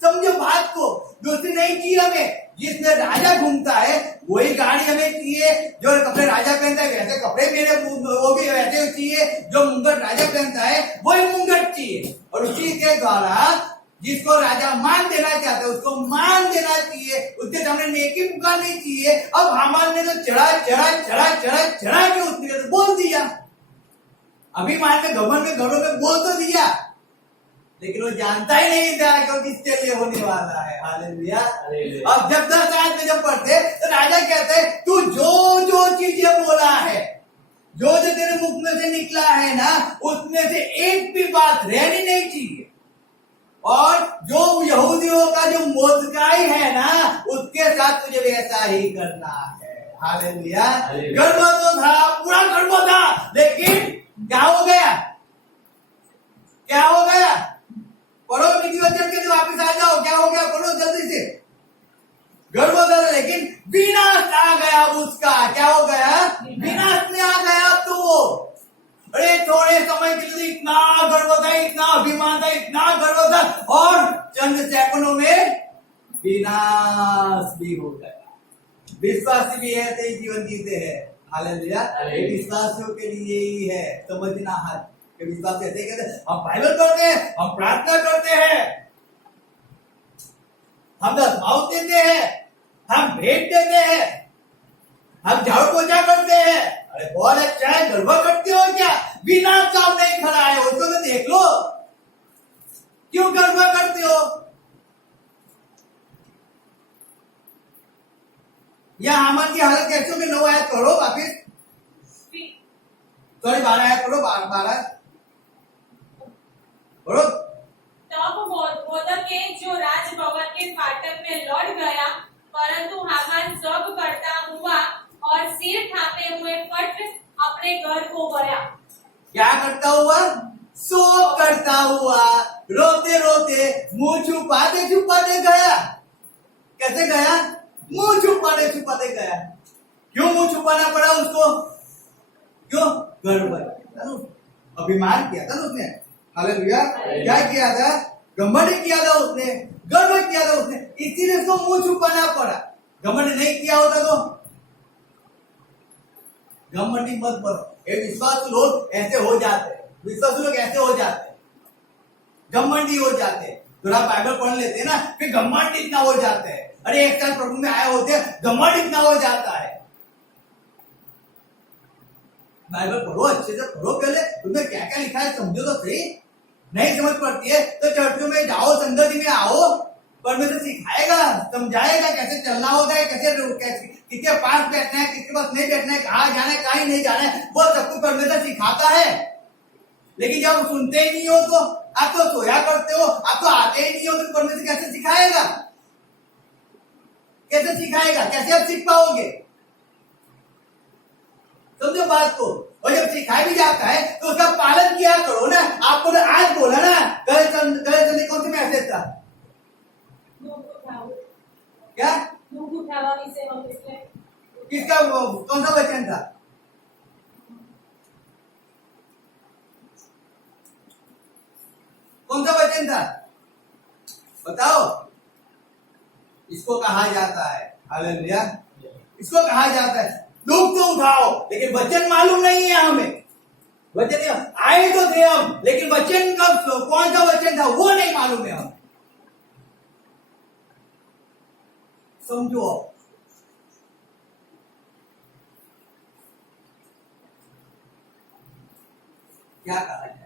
समझो बात को, दूसरी नहीं चाहिए हमें। जिसमें राजा घूमता है वही गाड़ी हमें चाहिए। जो कपड़े राजा पहनता है वैसे कपड़े मेरे वो भी वैसे चाहिए। जो मुकुट जिसको राजा मान देना चाहता है उसको मान देना चाहिए, उसके सामने नेकी पुकारनी चाहिए। अब हामान ने तो चढ़ा के उसने तो बोल दिया, अभिमान में घमंड में घरों में बोल तो दिया, लेकिन वो जानता ही नहीं था कि वो किसके लिए होने वाला है। हालेलुया। अब जब 10 आयत में जब पढ़ते तो राजा कहते हैं तू जो चीजें बोला है, जो तेरे मुख में से निकला है ना, उसमें से एक भी बात रहनी नहीं चाहिए। और जो यहूदियों का जो मोदकाई है ना, उसके साथ तुझे वैसा ही करना है। हालेलुया। गर्व तो था, पूरा गर्व था, लेकिन क्या हो गया? क्या हो गया? पढ़ो नीति वचन के, वापिस आ जाओ। क्या हो गया? पढ़ो जल्दी से। गर्व था लेकिन विनाश आ गया उसका। क्या हो गया? विनाश में आ गया। तो अरे थोड़े समय के लिए इतना गर्व था, इतना अभिमान था, इतना गर्व था, और चंद सेकंडों में विनाश भी हो गया। विश्वासी भी ऐसे ही जीवन जीते हैं। हालेलुया। विश्वासियों के लिए ही है समझना है कि विश्वास ऐसे कहते हैं, हम बाइबल पढ़ते हैं, हम प्रार्थना करते हैं, हम दशमांश देते हैं, हम भेंट देते हैं, हम झाड़ू पोछा करते हैं। अरे बहुत अच्छा है, गर्व करते हो क्या? बिना काम नहीं खड़ा है उसको तो देख लो, क्यों गर्व करते हो? या हामान की हालत कैसे होगी? 9 आयत पढ़ो वापिस, सॉरी 12 आयत पढ़ो, 12 पढ़ो। तब मोर्देखाई जो राजभवन के फाटक में लौट गया, परंतु हामान सब करता हुआ और सिर थापे हुए फट अपने घर को गया। क्या करता हुआ? सो करता हुआ, रोते रोते, मुंह छुपाते गया। कैसे गया? मुंह छुपाते गया। क्यों मुंह छुपाना पड़ा उसको? क्यों? गर्व, अभिमान किया था ना उसने। हालेलुया। क्या किया था? घमंड किया था उसने, गर्व किया था उसने, इसीलिए उसको मुंह छुपाना पड़ा। घमंड नहीं किया होता तो घमंडी मत बनो। ये विश्वास लोग ऐसे हो जाते हैं, विश्वास लोग ऐसे हो जाते हैं, घमंडी हो जाते हैं। थोड़ा बाइबल पढ़ लेते हैं ना, फिर घमंड इतना हो जाते हैं। अरे एक साल प्रभु में आए होते हैं, घमंड इतना हो जाता है। बाइबल पढ़ो, अच्छे से पढ़ो, पहले तुम्हें क्या क्या लिखा है समझो तो सही। नहीं समझ पड़ती है तो चर्चों में जाओ, संगति में आओ, परमेश्वर सिखाएगा, समझाएगा कैसे चलना होता है, कैसे किसके पास बैठना है, किसके पास नहीं बैठना है, कहाँ जाना है, कहीं नहीं जाना है, वो सब कुछ परमेश्वर सिखाता है। लेकिन जब सुनते ही नहीं हो तो आप तो सोया करते हो, आप तो आते ही नहीं हो, तो परमेश्वर कैसे सिखाएगा? कैसे सिखाएगा? कैसे आप सीख पाओगे? समझो बात को। और जब सिखाया भी जाता है तो उसका पालन किया करो ना। आपको तो आज बोला ना, गए संडे कौन से मैसेज था? क्या? किसका कौन सा वचन था? कौन सा वचन था? बताओ। इसको कहा जाता है, हालेलुया, इसको कहा जाता है दुख तो उठाओ, लेकिन वचन मालूम नहीं है हमें। वचन आए तो थे हम, लेकिन वचन का कौन सा वचन था वो नहीं मालूम है हमें। समझो, क्या कहा जाए।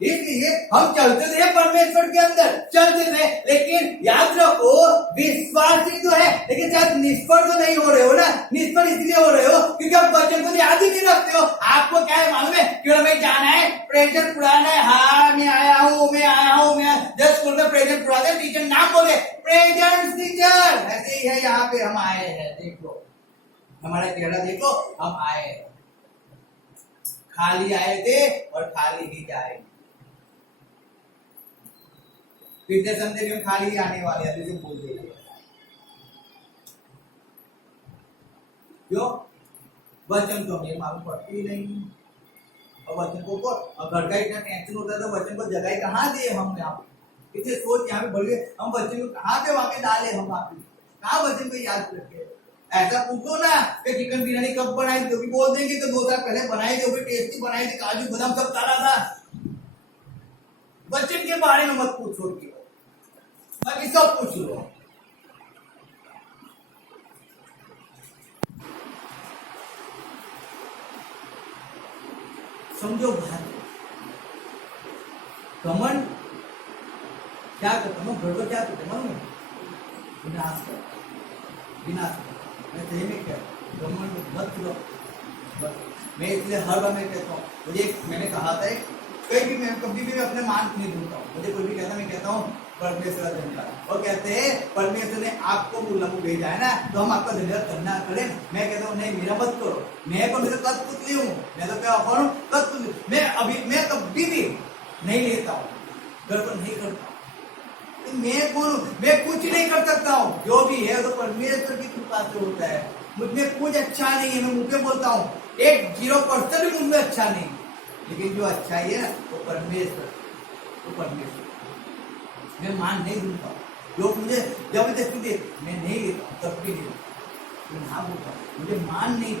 इसलिए हम चलते थे परमेश्वर के अंदर, चलते थे, लेकिन याद रखो विश्वासी तो है, लेकिन शायद निष्फल तो नहीं हो रहे हो ना। निष्फल इसलिए हो रहे हो क्योंकि आप वचन को याद ही नहीं रखते हो। आपको क्या है मालूम है? क्यों हमें जाना है, प्रेजेंट पुराना है, हाँ मैं आया हूँ, मैं जब स्कूल में प्रेजेंट पुराते टीचर नाम बोले प्रेजेंट टीचर, ऐसे ही है यहाँ पे हम आए हैं। देखो हमारा चेहरा देखो, हम आए हैं, खाली आए थे और खाली ही जाएंगे। पिछले संडे में खाली आने वाले अभी से बोल देंगे। क्यों? वचन तो हमें मालूम पड़ती ही नहीं, और वचन को घर का इतना टेंशन होता है तो वचन को जगह कहाँ दे हम? यहाँ पे इतने सोच यहाँ पे बढ़िए, हम वचन को कहाँ पे वहां पे डाले? हम वापिस कहाँ वचन को याद करके? ऐसा पूछो ना कि चिकन बिरयानी कब बनाई, तो भी बोल देंगे तो 2 साल पहले बनाई थी, वो भी टेस्टी बनाई थी, काजू बादाम सब डाला था। के बारे में मत पूछो, बाकी सब पूछ लो। समझो बात, घमंड क्या करता हूँ, गड़बड़ क्या करते मालूम है, विनाश कर, विनाश कर। मैं सही में क्या घमंड मत करो। मैं इसलिए हर बार मैं कहता हूँ, मुझे मैंने कहा था कहीं भी मैं कभी भी अपने मान नहीं ढूंढता हूँ। मुझे कोई भी कहता, मैं कहता हूँ परमेश्वर का धन्यवाद। और कहते हैं परमेश्वर ने आपको बुला को भेजा है ना, तो हम आपका धन्यवाद करना करें। मैं कहता हूँ नहीं, मेरा मत करो, मैं परमेश्वर कठपुतली हूँ, मैं तो क्या करूँ कठपुतली। मैं कभी भी नहीं लेता हूँ, गड़बड़ नहीं करता हूँ। मैं कौन हूँ, मैं कुछ नहीं कर सकता हूँ। जो भी है तो परमेश्वर की कृपा से होता है। मुझमें कुछ अच्छा नहीं है, मैं मुझे बोलता हूँ 0% भी मुझमें अच्छा नहीं, लेकिन जो अच्छा है ना वो परमेश्वर, वो परमेश्वर। मैं मान नहीं दूंगा, लोग मुझे जबरदस्ती दे, मैं नहीं लेता, तब भी नहीं लेता। हाँ बोलता मुझे मान नहीं,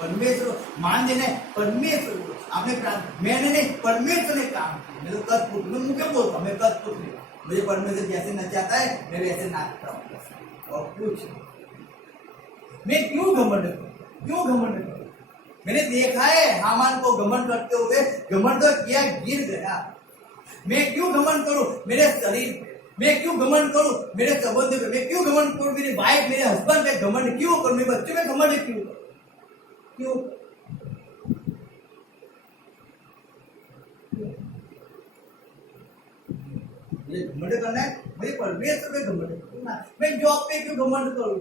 परमेश्वर मान देना है, परमेश्वर आपने मैंने नहीं, परमेश्वर ने काम किया। मैं तो कठपुतली, मैं मुझे बोलता हूँ मैं कठपुतली, मुझे परमेश्वर जैसे नचाता है मैं वैसे नाचता हूँ। और कुछ मैं क्यों घमंड करूं, क्यों घमंड करूं? मैंने देखा है हामान को घमंड करते हुए, घमंड तो किया, गिर गया। मैं क्यों घमंड करूं मेरे शरीर पे, मैं क्यों घमंड करूं मेरे संबंध पे, मैं क्यों घमंड करूं मेरी वाइफ मेरे हस्बैंड पे घमंड क्यों करूं, मेरे बच्चे में घमंड क्यों करूं, क्यों? मुझे घमंड करना है, मुझे परमेश्वर पे घमंड करना है। मैं जॉब पे क्यों घमंड करूं?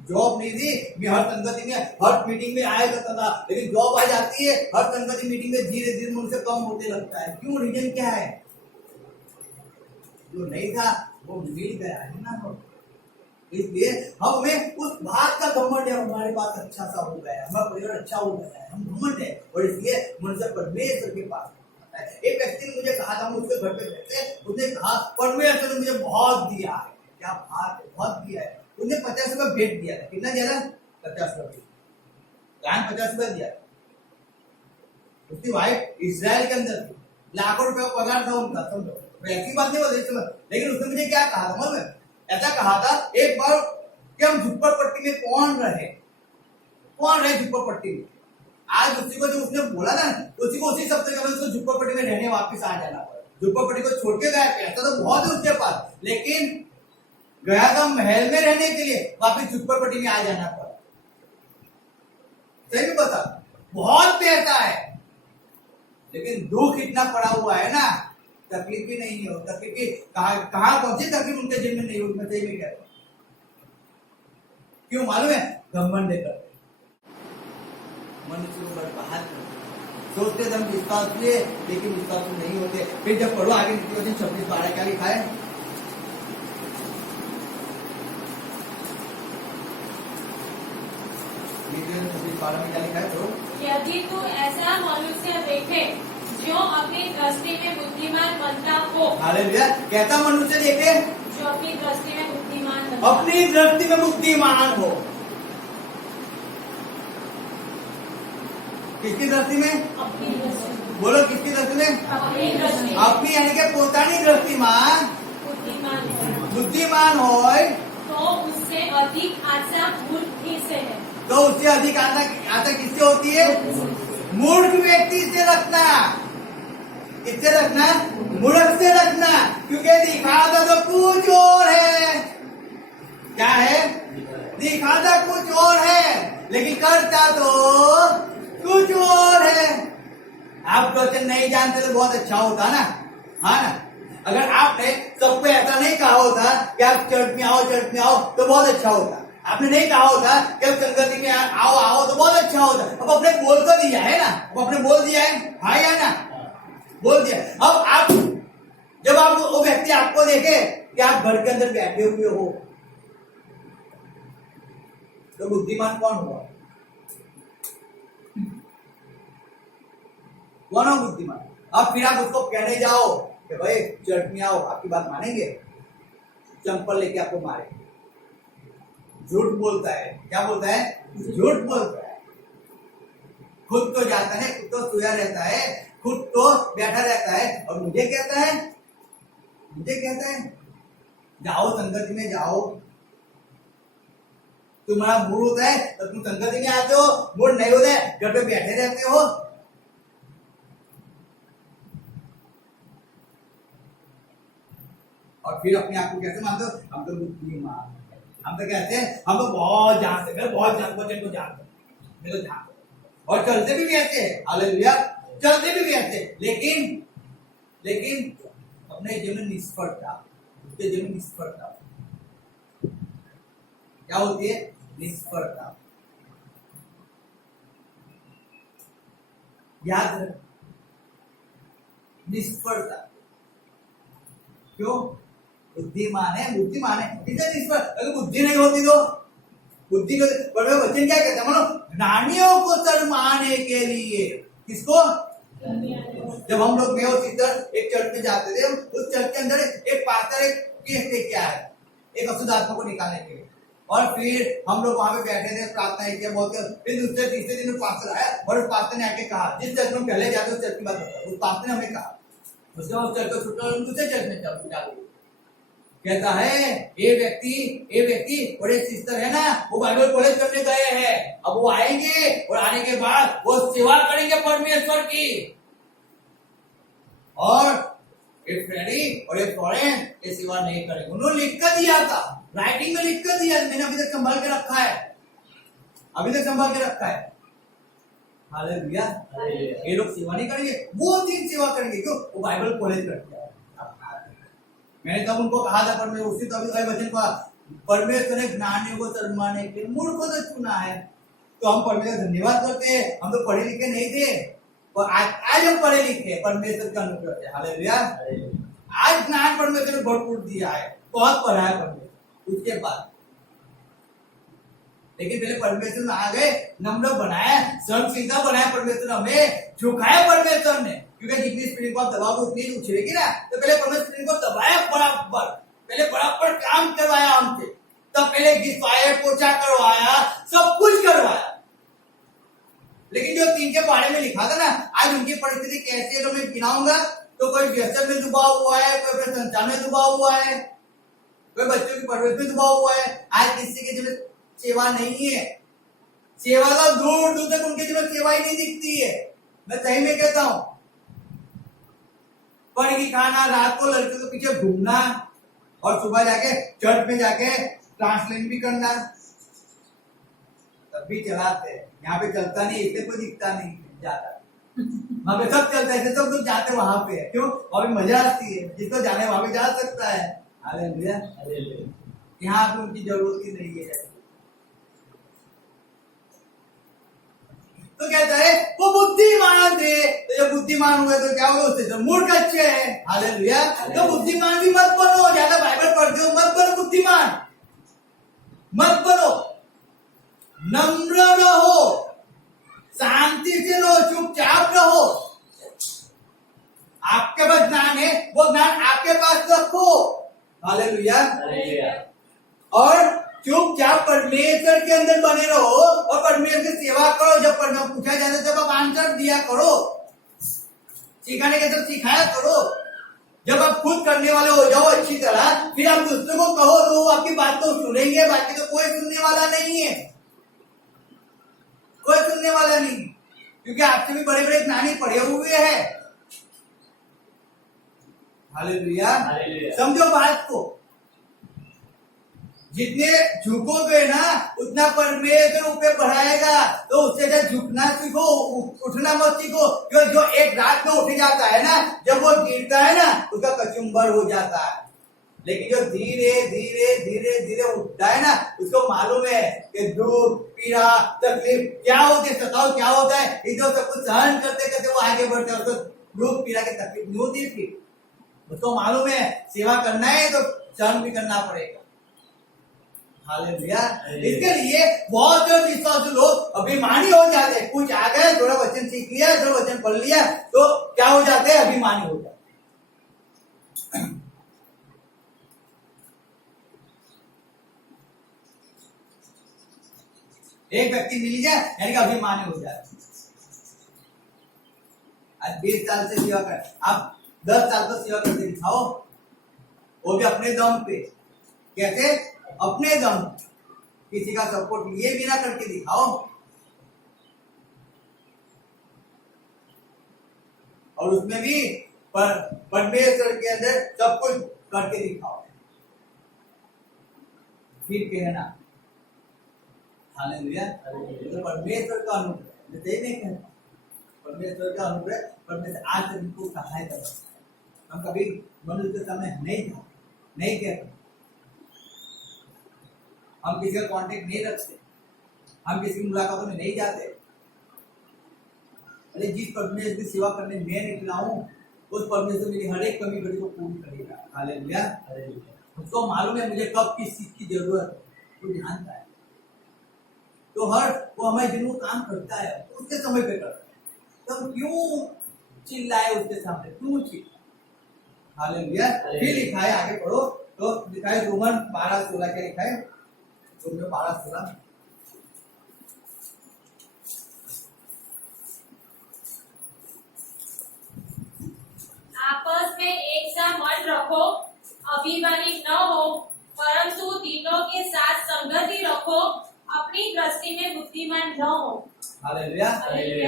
जॉब नहीं थी, मैं हर संगति में हर मीटिंग में आया करता था, लेकिन जॉब आ जाती है हर संगति मीटिंग में धीरे धीरे मुझसे कम होने लगता है। क्यों? रीजन क्या है? जो नहीं था वो मिल गया है ना। इसलिए हमें उस बात का घमंड है, हमारे पास अच्छा सा हो गया है, हमारा परिवार अच्छा हो गया है, हम घमंड है। और इसलिए मनुष्य परमेश्वर के पास आता है। एक व्यक्ति ने मुझे कहा था, उसके घर पे रहते, उसने कहा परमेश्वर ने मुझे बहुत दिया है। क्या बात है, बहुत दिया है। उन्हें 50 रुपये भेंट दिया था। कितना दिया था? 50 रुपये। 50 रुपये दिया। उसकी वाइफ इजराइल के अंदर थी, लाखों रुपए का पगार था उनका, समझो। ऐसी बात नहीं बोलती, लेकिन उसने मुझे क्या कहा था मालूम? ऐसा कहा था एक बार कि हम झुप्पड़पट्टी में कौन रहे झुप्पड़पट्टी में। आज उसी को जो उसने बोला ना, उसी को उसी सप्ताह के बाद उसको झुप्पड़पट्टी में रहने वापस आ जाना पड़ा। झुप्पड़पट्टी को छोड़ के गया, पैसा तो बहुत है उसके पास, लेकिन गया था महल में रहने के लिए, वापिस झुप्पड़पट्टी में आ जाना पड़ा। सही में बता, बहुत पैसा है, लेकिन दुख इतना पड़ा हुआ है ना, तकलीफ भी नहीं हो। तकलीफ की कहाँ कौन सी तकलीफ उनके जीवन में नहीं होगी, मैं सही में कहता हूं। क्यों मालूम है? घमंड करते, मनुष्य को बर्बाद करते, सोचते थे हम विश्वास लिए, लेकिन विश्वास नहीं होते। फिर जब पढ़ो आगे 26-12 क्या लिखा है? यदि तू ऐसा मनुष्य देखे जो अपनी दृष्टि में बुद्धिमान बनता हो। हालेलुया। कैसा मनुष्य देखे? जो अपनी दृष्टि में बुद्धिमान बनता, अपनी दृष्टि में बुद्धिमान हो। किसकी दृष्टि में? अपनी दृष्टि में। बोलो किसकी दृष्टि में? अपनी दृष्टि। अपनी यानी कि पोतानी दृष्टि में बुद्धिमान हो, तो उससे अधिक आशा बुद्धि से है। तो उससे अधिक आशा किससे होती है? मूर्ख व्यक्ति से रखना। किससे रखना? मूर्ख से रखना, क्योंकि दिखाता तो कुछ और है। क्या है? दिखाता कुछ और है, लेकिन करता तो कुछ और है। आप क्वेश्चन नहीं जानते तो बहुत अच्छा होता ना, हाँ ना। अगर आपने सबको ऐसा नहीं कहा होता कि आप चर्च में आओ तो बहुत अच्छा होता। आपने नहीं कहा होता कि आप संगति में आओ तो बहुत अच्छा होता। अब अपने बोल तो दिया है ना, अब अपने बोल दिया है, हाँ या ना? बोल दिया। अब आप जब आप वो व्यक्ति आपको देखे कि आप घर के अंदर बैठे हुए हो, तो बुद्धिमान कौन हुआ? कौन हो बुद्धिमान? अब फिर आप उसको कहने जाओ कि भाई चर्च में आओ, आपकी बात मानेंगे? चंपल लेके आपको मारेंगे। झूठ बोलता है। क्या बोलता है? झूठ बोलता है। खुद तो जाता है, खुद तो सोया रहता है, खुद तो बैठा रहता है, और मुझे कहता है मुझे कहता है जाओ संगति में जाओ। तुम्हारा मूड होता है तो तुम संगति में आते हो, मूड नहीं होता है घर पे बैठे रहते हो। और फिर अपने आप को कैसे मानते हो? हम तो बुद्धिमान, हम तो कहते हैं हम तो बहुत जानते हैं, बहुत वचन को जानते हैं, मैं तो जानते और चलते भी ऐसे हैं। हालेलुया, चलते भी ऐसे, लेकिन अपने जीवन निष्फलता, उसके जीवन निष्फलता क्या होती है? निष्फलता। याद रख, निष्फलता। क्यों? बुद्धिमान है किसे निष्फल? अगर बुद्धि नहीं होती तो बुद्धि को वचन क्या कहते हैं? मानो ज्ञानियों को शर्माने के लिए। किसको? जब हम लोग एक चर्च में जाते थे, उस चर्च के अंदर एक पास्टर एक केस लेके आया एक अशुद्ध आत्मा को निकालने के लिए, और फिर हम लोग वहां पे बैठे थे, प्रार्थना किया बहुत। फिर दूसरे तीसरे दिन पास्टर आया और उस पास्टर ने आके कहा, जिस चर्च में पहले जाते उस चर्च की बात बताओ, उस पास्टर ने हमें कहा, उसके बाद चर्च को छुट्टा दूसरे चर्च में चल कहता है ये व्यक्ति और एक सिस्टर है ना, वो बाइबल कॉलेज करने गए हैं, अब वो आएंगे और आने के बाद वो सेवा करेंगे परमेश्वर की। और एक फ्रेडी और एक फॉरेन ये सेवा नहीं करेंगे। उन्होंने लिख कर दिया था, राइटिंग में लिख कर दिया, मैंने अभी तक संभाल के रखा है, हालेलुया। ये लोग सेवा नहीं करेंगे, वो तीन सेवा करेंगे। क्यों? वो बाइबल कॉलेज करते हैं। मैंने तब उनको कहा था, पर मैं उसी वचन का परमेश्वर ने ज्ञानियों को शर्माने के मूर्खों को चुना है। तो हम परमेश्वर धन्यवाद करते हैं, हम तो पढ़े लिखे नहीं थे और आज हम पढ़े लिखे, परमेश्वर का अनुग्रह है। हालेलुया। आज ज्ञान परमेश्वर ने भरपूर दिया है, बहुत पढ़ा है परमेश्वर। उसके बाद लेकिन पहले परमेश्वर ने आ गए, नम्र बनाया, सर्व सीधा बनाया परमेश्वर ने, हमें झुकाया परमेश्वर ने। क्योंकि जितनी स्प्रिंग को दबाओगे उतनी उछलेगी ना, तो पहले परमेश्वर स्प्रिंग को दबाया बराबर, पहले बराबर काम करवाया हमसे, तब पहले घिसवाया, पोछा करवाया, सब कुछ करवाया। लेकिन जो तीन के बारे में लिखा था ना, आज उनकी परिस्थिति कैसी है तो मैं गिनाऊंगा। तो कोई व्यसन में डूबा हुआ है, कोई अपने संसार में डूबा हुआ है, कोई बच्चों की परवरिश में डूबा हुआ है। आज किसी के जीवन सेवा नहीं है, सेवा का दूर दूर तक उनके जीवन सेवा ही नहीं दिखती है। मैं सही में कहता हूं, पढ़ के खाना, रात को लड़कियों के पीछे घूमना और सुबह जाके चर्च में जाके ट्रांसलेट भी करना, तब भी चलाते हैं। यहाँ पे चलता नहीं, इसलिए कोई दिखता नहीं जाता, वहां पे सब चलता है, सब लोग जाते वहां पे। क्यों? वहां पे मजा आती है, जिसको जाने वहां पे जा सकता है। हालेलुया। यहाँ पे उनकी जरूरत ही नहीं है। तो कहता है वो बुद्धिमान थे, तो जब बुद्धिमान हुए तो क्या हुआ? उससे तो मूर्ख अच्छे हैं। हालेलुया। तो बुद्धिमान भी मत बनो, ज्यादा बाइबल पढ़ते हो मत बनो, बुद्धिमान मत बनो, नम्र रहो, शांति से रहो, चुपचाप रहो। आपके पास ज्ञान है, वो ज्ञान आपके पास रखो। हालेलुया। और चुपचाप परमेश्वर के अंदर बने रहो और परमेश्वर की सेवा करो। जब पूछा जाता है तब आप आंसर दिया करो, सिखाने के तरफ सिखाया करो। जब आप खुद करने वाले हो जाओ अच्छी तरह, फिर आप दूसरों को कहो तो आपकी बात तो सुनेंगे, बाकी तो कोई सुनने वाला नहीं है, कोई सुनने वाला नहीं, क्योंकि आपसे भी बड़े बड़े ज्ञानी पढ़े हुए हैं। हालेलुया। समझो बात को, जितने झुकोगे ना उतना परमेश्वर ऊपर बढ़ाएगा। तो उससे जब झुकना सीखो, उठना मत सीखो। जो एक रात में उठ जाता है ना, जब वो गिरता है ना उसका कचुम्बर हो जाता है। लेकिन जो धीरे धीरे धीरे धीरे उठता है ना, उसको मालूम है कि दुख, पीड़ा, तकलीफ क्या होती है, सताव क्या होता है, ये जो सब कुछ सहन करते करते वो आगे बढ़ता है। उसको दुख, पीड़ा की तकलीफ नहीं होती, फिर उसको मालूम है सेवा करना है तो सहन भी करना पड़ेगा। हालेलुया। इसके लिए बहुत जो विश्वासी लोग अभिमानी हो जाते हैं। कुछ आ गए, थोड़ा वचन सीख लिया, थोड़ा वचन पढ़ लिया, तो क्या हो जाते हैं? अभिमानी हो जाते। एक व्यक्ति मिल जाए यानी कि अभिमानी हो जाए। आज 20 साल से सेवा कर, आप 10 साल तो सेवा करके दिखाओ, वो भी अपने दम पे। कैसे? अपने दम। किसी का सपोर्ट लिए बिना करके दिखाओ। और उसमें भी परमेश्वर के अंदर सब कुछ करके दिखाओ, फिर कहना हालेलुया। तो परमेश्वर का अनुग्रह, मैं सही नहीं कहता, परमेश्वर का अनुग्रह परमेश्वर आज तक हमको सहायता करता है। हम कभी मनुष्य के सामने नहीं कहते, हम किसी का कांटेक्ट नहीं रखते, हम किसी की मुलाकातों में नहीं जाते। अरे जिस परमेश्वर की सेवा करने मैं निकला हूँ, उस परमेश्वर मेरी हर एक कमी को पूर्ण करेगा। हालेलुया। उसको मालूम है मुझे कब किस चीज की जरूरत है, वो जानता है। तो वो हमारे जिन काम करता है उसके समय पे करता है। तो हम क्यों चिल्लाए उसके सामने, क्यों चिल्लाए? हालेलुया। फिर लिखा है, आगे पढ़ो तो लिखा है रोमन 12:16 क्या लिखा है? रोमन 12:16 आपस में एक सा मन रखो, अभिमानी न हो, परंतु तीनों के साथ संगति रखो, अपनी दृष्टि में बुद्धिमान न हो। हालेलुया।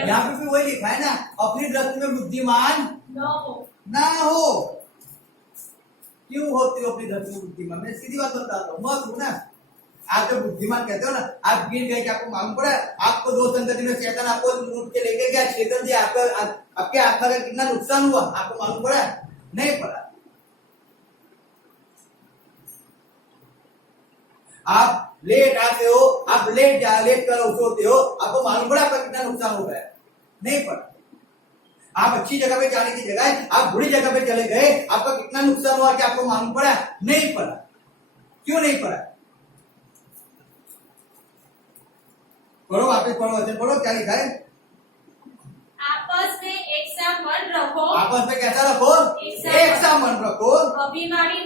यहाँ पे भी वही लिखा है ना, अपनी दृष्टि में बुद्धिमान ना हो। क्यों होते हो अपनी दृष्टि में बुद्धिमान? मैं सीधी बात बताता हूँ, मत हो ना। आप जब बुद्धिमान कहते हो ना, आप गिर गए, आपको मालूम पड़ा आपको 2 संगति में शैतान आपको लूट के लेके गया, शैतान जी आपके आत्मा का कितना नुकसान हुआ आपको मालूम पड़ा? नहीं पड़ा। आप लेट आते हो, आप लेट कर सोते हो, आपको मालूम पड़ा आपका कितना नुकसान हो गया? नहीं पड़ा। आप अच्छी जगह पे जाने की जगह आप बुरी जगह पे चले गए, आपका कितना नुकसान हुआ कि आपको मालूम पड़ा? नहीं पड़ा। क्यों नहीं पड़ा? पढ़ो, वापस पढ़ो, वचन पढ़ो, क्या लिखा है? आपस में एक सा मन रखो। आपस में कैसा रखो? एक सा मन रखो। अभिमानी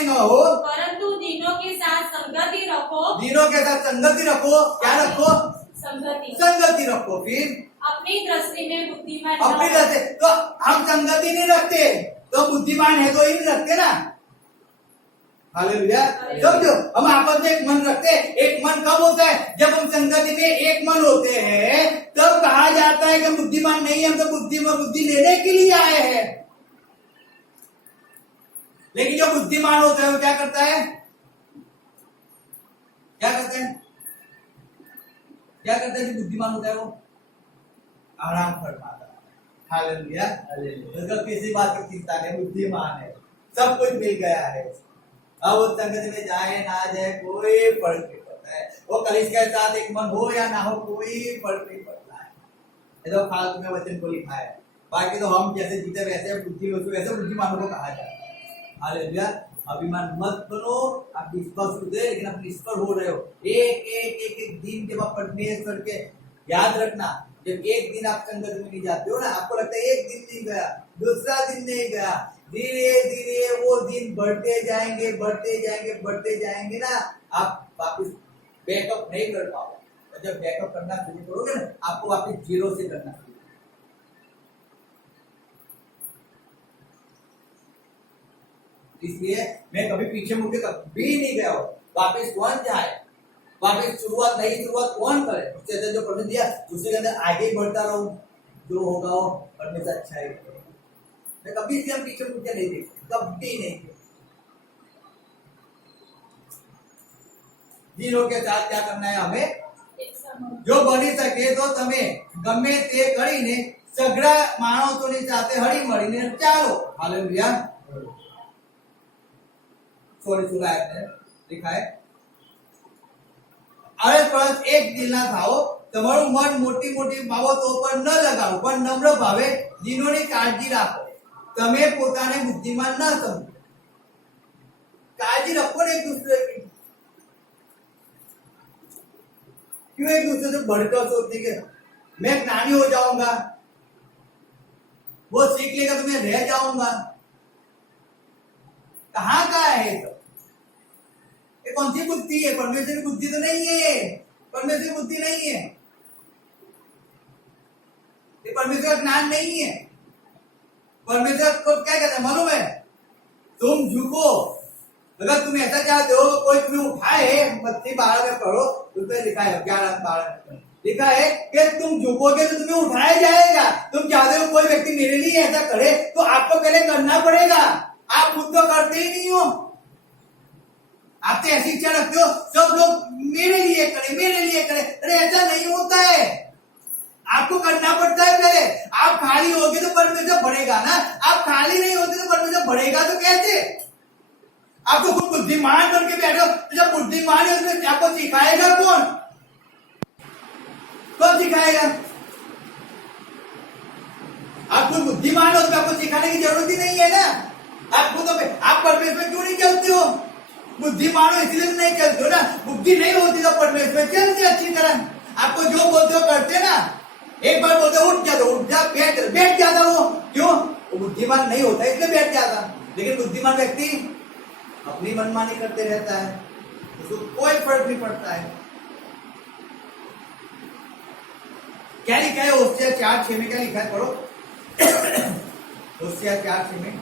न हो, परंतु तीनों के साथ संगति रखो। तीनों के साथ संगति रखो। क्या रखो? संगति रखो। फिर अपनी दृष्टि में बुद्धिमान। अपनी दृष्टि, तो हम संगति नहीं रखते तो बुद्धिमान है तो ही नहीं रखते ना। हालेलुया। समझो, हम आपस में एक मन रखते हैं। एक मन कब होता है? जब हम संगति में एक मन होते हैं, तब कहा जाता है कि बुद्धिमान नहीं है, हम तो बुद्धि लेने के लिए आए हैं। लेकिन जो बुद्धिमान होता है वो क्या करता है? क्या करता है जो बुद्धिमान होता है? वो आराम फरमाता है। हालेलुया। तो किसी बात की चिंता नहीं, बुद्धिमान है, सब कुछ मिल गया है। अब वो संगति में जाए ना जाए कोई फर्क नहीं पड़ता है। वो कलीसिया के साथ एक मन हो या ना हो कोई फर्क नहीं पड़ता है। ये तो फालतू में वचन को लिखा है। बाकी तो हम जैसे जीते वैसे बुद्धिमानों को कहा जाता है। हालेलुया। अभिमान मत करो, आप निष्फल होते लेकिन आप निष्फल हो रहे हो। एक दिन जब आप परमेश्वर के याद रखना, जब एक दिन आप संगत में नहीं जाते हो ना, आपको लगता है एक दिन नहीं गया, दूसरा दिन नहीं गया, धीरे धीरे वो दिन बढ़ते जाएंगे ना, आप वापस बैकअप नहीं कर पाओगे। और जब बैकअप करना शुरू करोगे ना, आपको वापस 0 से करना शुरू। इसलिए मैं कभी पीछे मुड़ के कभी नहीं गया हूं। वापस कौन जाए, वापस शुरुआत कौन करे? उससे जो परमेश्वर दिया उसके अंदर आगे ही बढ़ता रहूं, जो होगा वो परमेश्वर अच्छा ही करेगा। मैं कभी इसके पीछे मुड़ के नहीं देखता, कभी नहीं। जिनों के साथ क्या करना है हमें? जो बनी सके तो તમે ગમે તે કરીને સગડા માણસોની સાથે હળી મળીને ચાલો। હાલેલુયા। સોરી लिखा है, अरे परस एक दिल ना થાઓ, તમારું મન મોટી બાબતો પર ન લગાવો, પણ નમ્ર ભાવે જીનોની કાળજી રાખો। તમે પોતાને બુદ્ધિમાન ન સમજો। काळजी रखो ना एक दूसरे की। क्यों एक दूसरे से बढ़कर सोचने के मैं ज्ञानी हो जाऊंगा, वो सीख लेगा तो मैं रह जाऊंगा? कहाँ का है तो? ये कौन सी बुद्धि है? परमेश्वर की बुद्धि तो नहीं है, परमेश्वर की बुद्धि नहीं है, ये परमेश्वर का ज्ञान नहीं है। परमेश्वर को क्या कहते हैं मालूम है? तुम झुको। अगर तुम ऐसा चाहते हो कोई तुम्हें उठाए, मत्ती 12 में पढ़ो, उसमें लिखा है 11-12 लिखा है कि तुम झुकोगे तो तुम्हें उठाया जाएगा। तुम चाहते हो कोई व्यक्ति मेरे लिए ऐसा करे तो आपको पहले करना पड़ेगा। आप खुद तो करते ही नहीं हो। आप तो ऐसी इच्छा रखते हो सब लोग मेरे लिए करे, मेरे लिए करे। अरे ऐसा नहीं होता है, आपको करना पड़ता है पहले। आप खाली होगे तो परमेश्वर बढ़ेगा ना। आप खाली नहीं होते तो परमेश्वर बढ़ेगा तो कैसे? आप तो खुद बुद्धिमान बन के बैठो, तो जब बुद्धिमान है उसमें आपको सिखाएगा कौन? कौन सिखाएगा? आप खुद बुद्धिमान हो तो आपको सिखाने की जरूरत ही नहीं है ना। आप खुद आप परमेश्वर क्यों नहीं चलते हो? बुद्धिमान हो इसलिए नहीं चलते हो ना। बुद्धि नहीं होती तो परमेश्वर चलते अच्छी तरह। आपको जो बोलते हो करते ना। एक बार बोलते उठ जा, तो उठ जा, बैठ जाता वो। क्यों? वो बुद्धिमान नहीं होता इसलिए बैठ जाता। लेकिन बुद्धिमान व्यक्ति अपनी मनमानी करते रहता है, उसको कोई फर्क नहीं पड़ता है। क्या लिखा है होशिया 4:6 में? क्या लिखा है पढ़ो। होशिया 4:6 में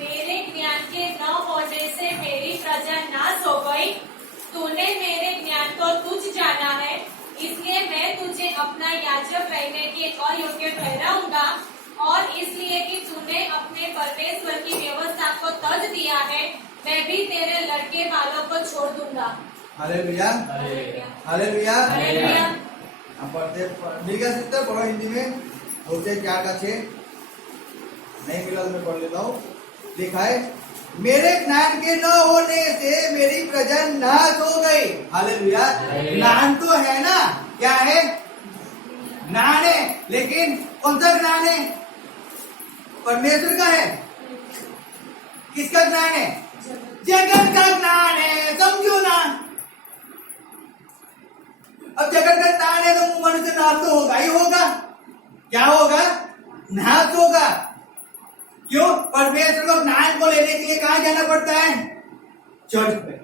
मेरे ज्ञान के न होने से मेरी प्रजा नाश हो गई। तूने मेरे ज्ञान को तुच्छ जाना है, इसलिए मैं तुझे अपना याजक रहने के अयोग्य ठहराऊंगा, और इसलिए कि तूने अपने परमेश्वर की व्यवस्था को तज दिया है, मैं भी तेरे लड़के बालों को छोड़ दूंगा। Hallelujah, hallelujah, hallelujah. हम पढ़ते मिल गया सिस्टर, पढ़ो हिंदी में। होशिया 4:6 नहीं मिला तो मैं पढ़ लेता हूँ। लिखा है मेरे ज्ञान के न होने से मेरी प्रजा नाश हो गई। हालेलुया। ज्ञान तो है ना, क्या है? ज्ञान है, लेकिन कौन सा ज्ञान है? परमेश्वर का है। किसका ज्ञान है? जगत का ज्ञान है, समझो ना। अब जगत का ज्ञान है तो मनुष्य नाश तो होगा ही होगा। क्या होगा? नाश होगा। क्यों? परमेश्वर को ज्ञान को लेने के लिए कहां जाना पड़ता है? चर्च में,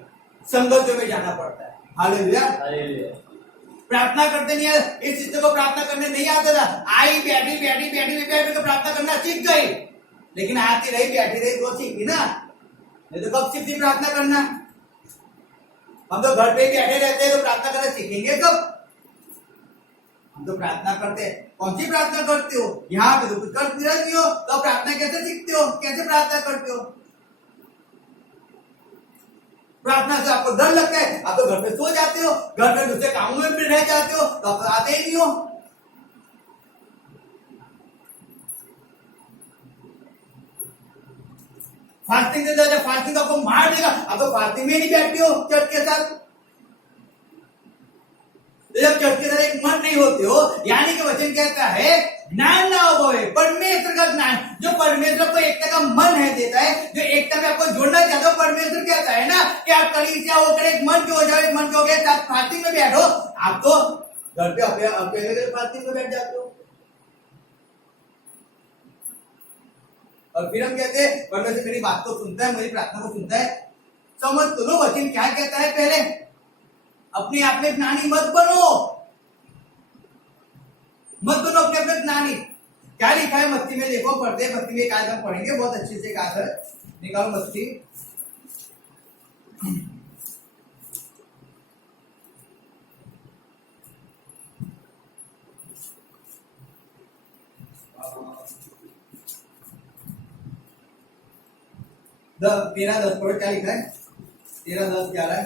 संगत में जाना पड़ता है। हालेलुया। प्रार्थना करते नहीं है। इस चीज को प्रार्थना करने नहीं आता था। आई बैठी तो प्रार्थना करना सीख गई, लेकिन आती रही बैठी रही तो सीखी ना। नहीं तो कब सीखती प्रार्थना करना? हम तो घर पे ही बैठे रहते हैं तो प्रार्थना करना सीखेंगे कब? हम तो प्रार्थना करते हैं। कौन सी प्रार्थना करते हो? यहाँ पे तो कुछ करती रहती हो, तो प्रार्थना कैसे सीखते हो? कैसे प्रार्थना करते हो? प्रार्थना से आपको डर लगता है, आप तो घर पे सो जाते हो, घर पे दूसरे कामों में भी रह जाते हो, तो आप आते ही नहीं हो। फास्टिंग से ज्यादा फास्टिंग आपको मार देगा, आप तो फास्टिंग में नहीं बैठते हो चर्च के साथ। जब चर्च के साथ एक मन नहीं होते हो, यानी कि वचन कहता है ज्ञान ना हो, परमेश्वर का ज्ञान। जो परमेश्वर को एकता का मन है देता है, जो एकता में आपको जोड़ना चाहता हो, परमेश्वर कहता है ना कि आप कलीसिया होकर एक मन के हो जाओ, एक मन के हो गए, साथ फास्टिंग में बैठो। आप तो घर पे अकेले फास्टिंग में बैठ जाते हो। और फिर हम कहते हैं परमेश्वर मेरी बात को सुनता है, मेरी प्रार्थना को सुनता है। समझ तो लो वचन क्या कहता है। पहले अपने आप में ज्ञानी मत बनो, मत बनो अपने अपने ज्ञानी। क्या लिखा है मत्ती में? देखो पढ़ते हैं मत्ती में। एक आयत हम पढ़ेंगे, बहुत अच्छे से एक आयत है। निकालो मत्ती 13:10 पढ़ो। क्या लिखा है? 13:10 क्या है?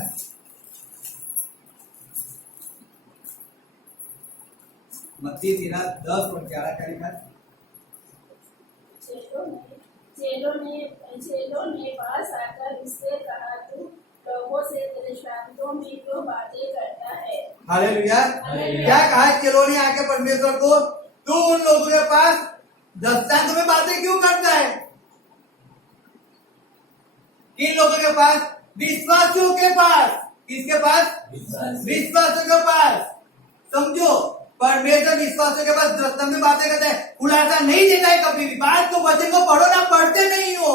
मत्ती 13:10 और 11 क्या लिखा है? चेलों ने पास आकर उससे कहा, तू लोगों से दृष्टांतों में क्यों बातें करता है? हालेलुया। क्या कहा चेलों ने आके परमेश्वर को? तू उन लोगों के पास दृष्टांत में बातें क्यों करता है? किन लोगों के पास? विश्वासियों के पास। किसके पास? विश्वासियों के पास। समझो, परमेश्वर विश्वासियों के पास दृष्टांत में बातें करता है, खुलासा नहीं देता है कभी भी। बात को वचन को पढ़ो ना, पढ़ते नहीं हो,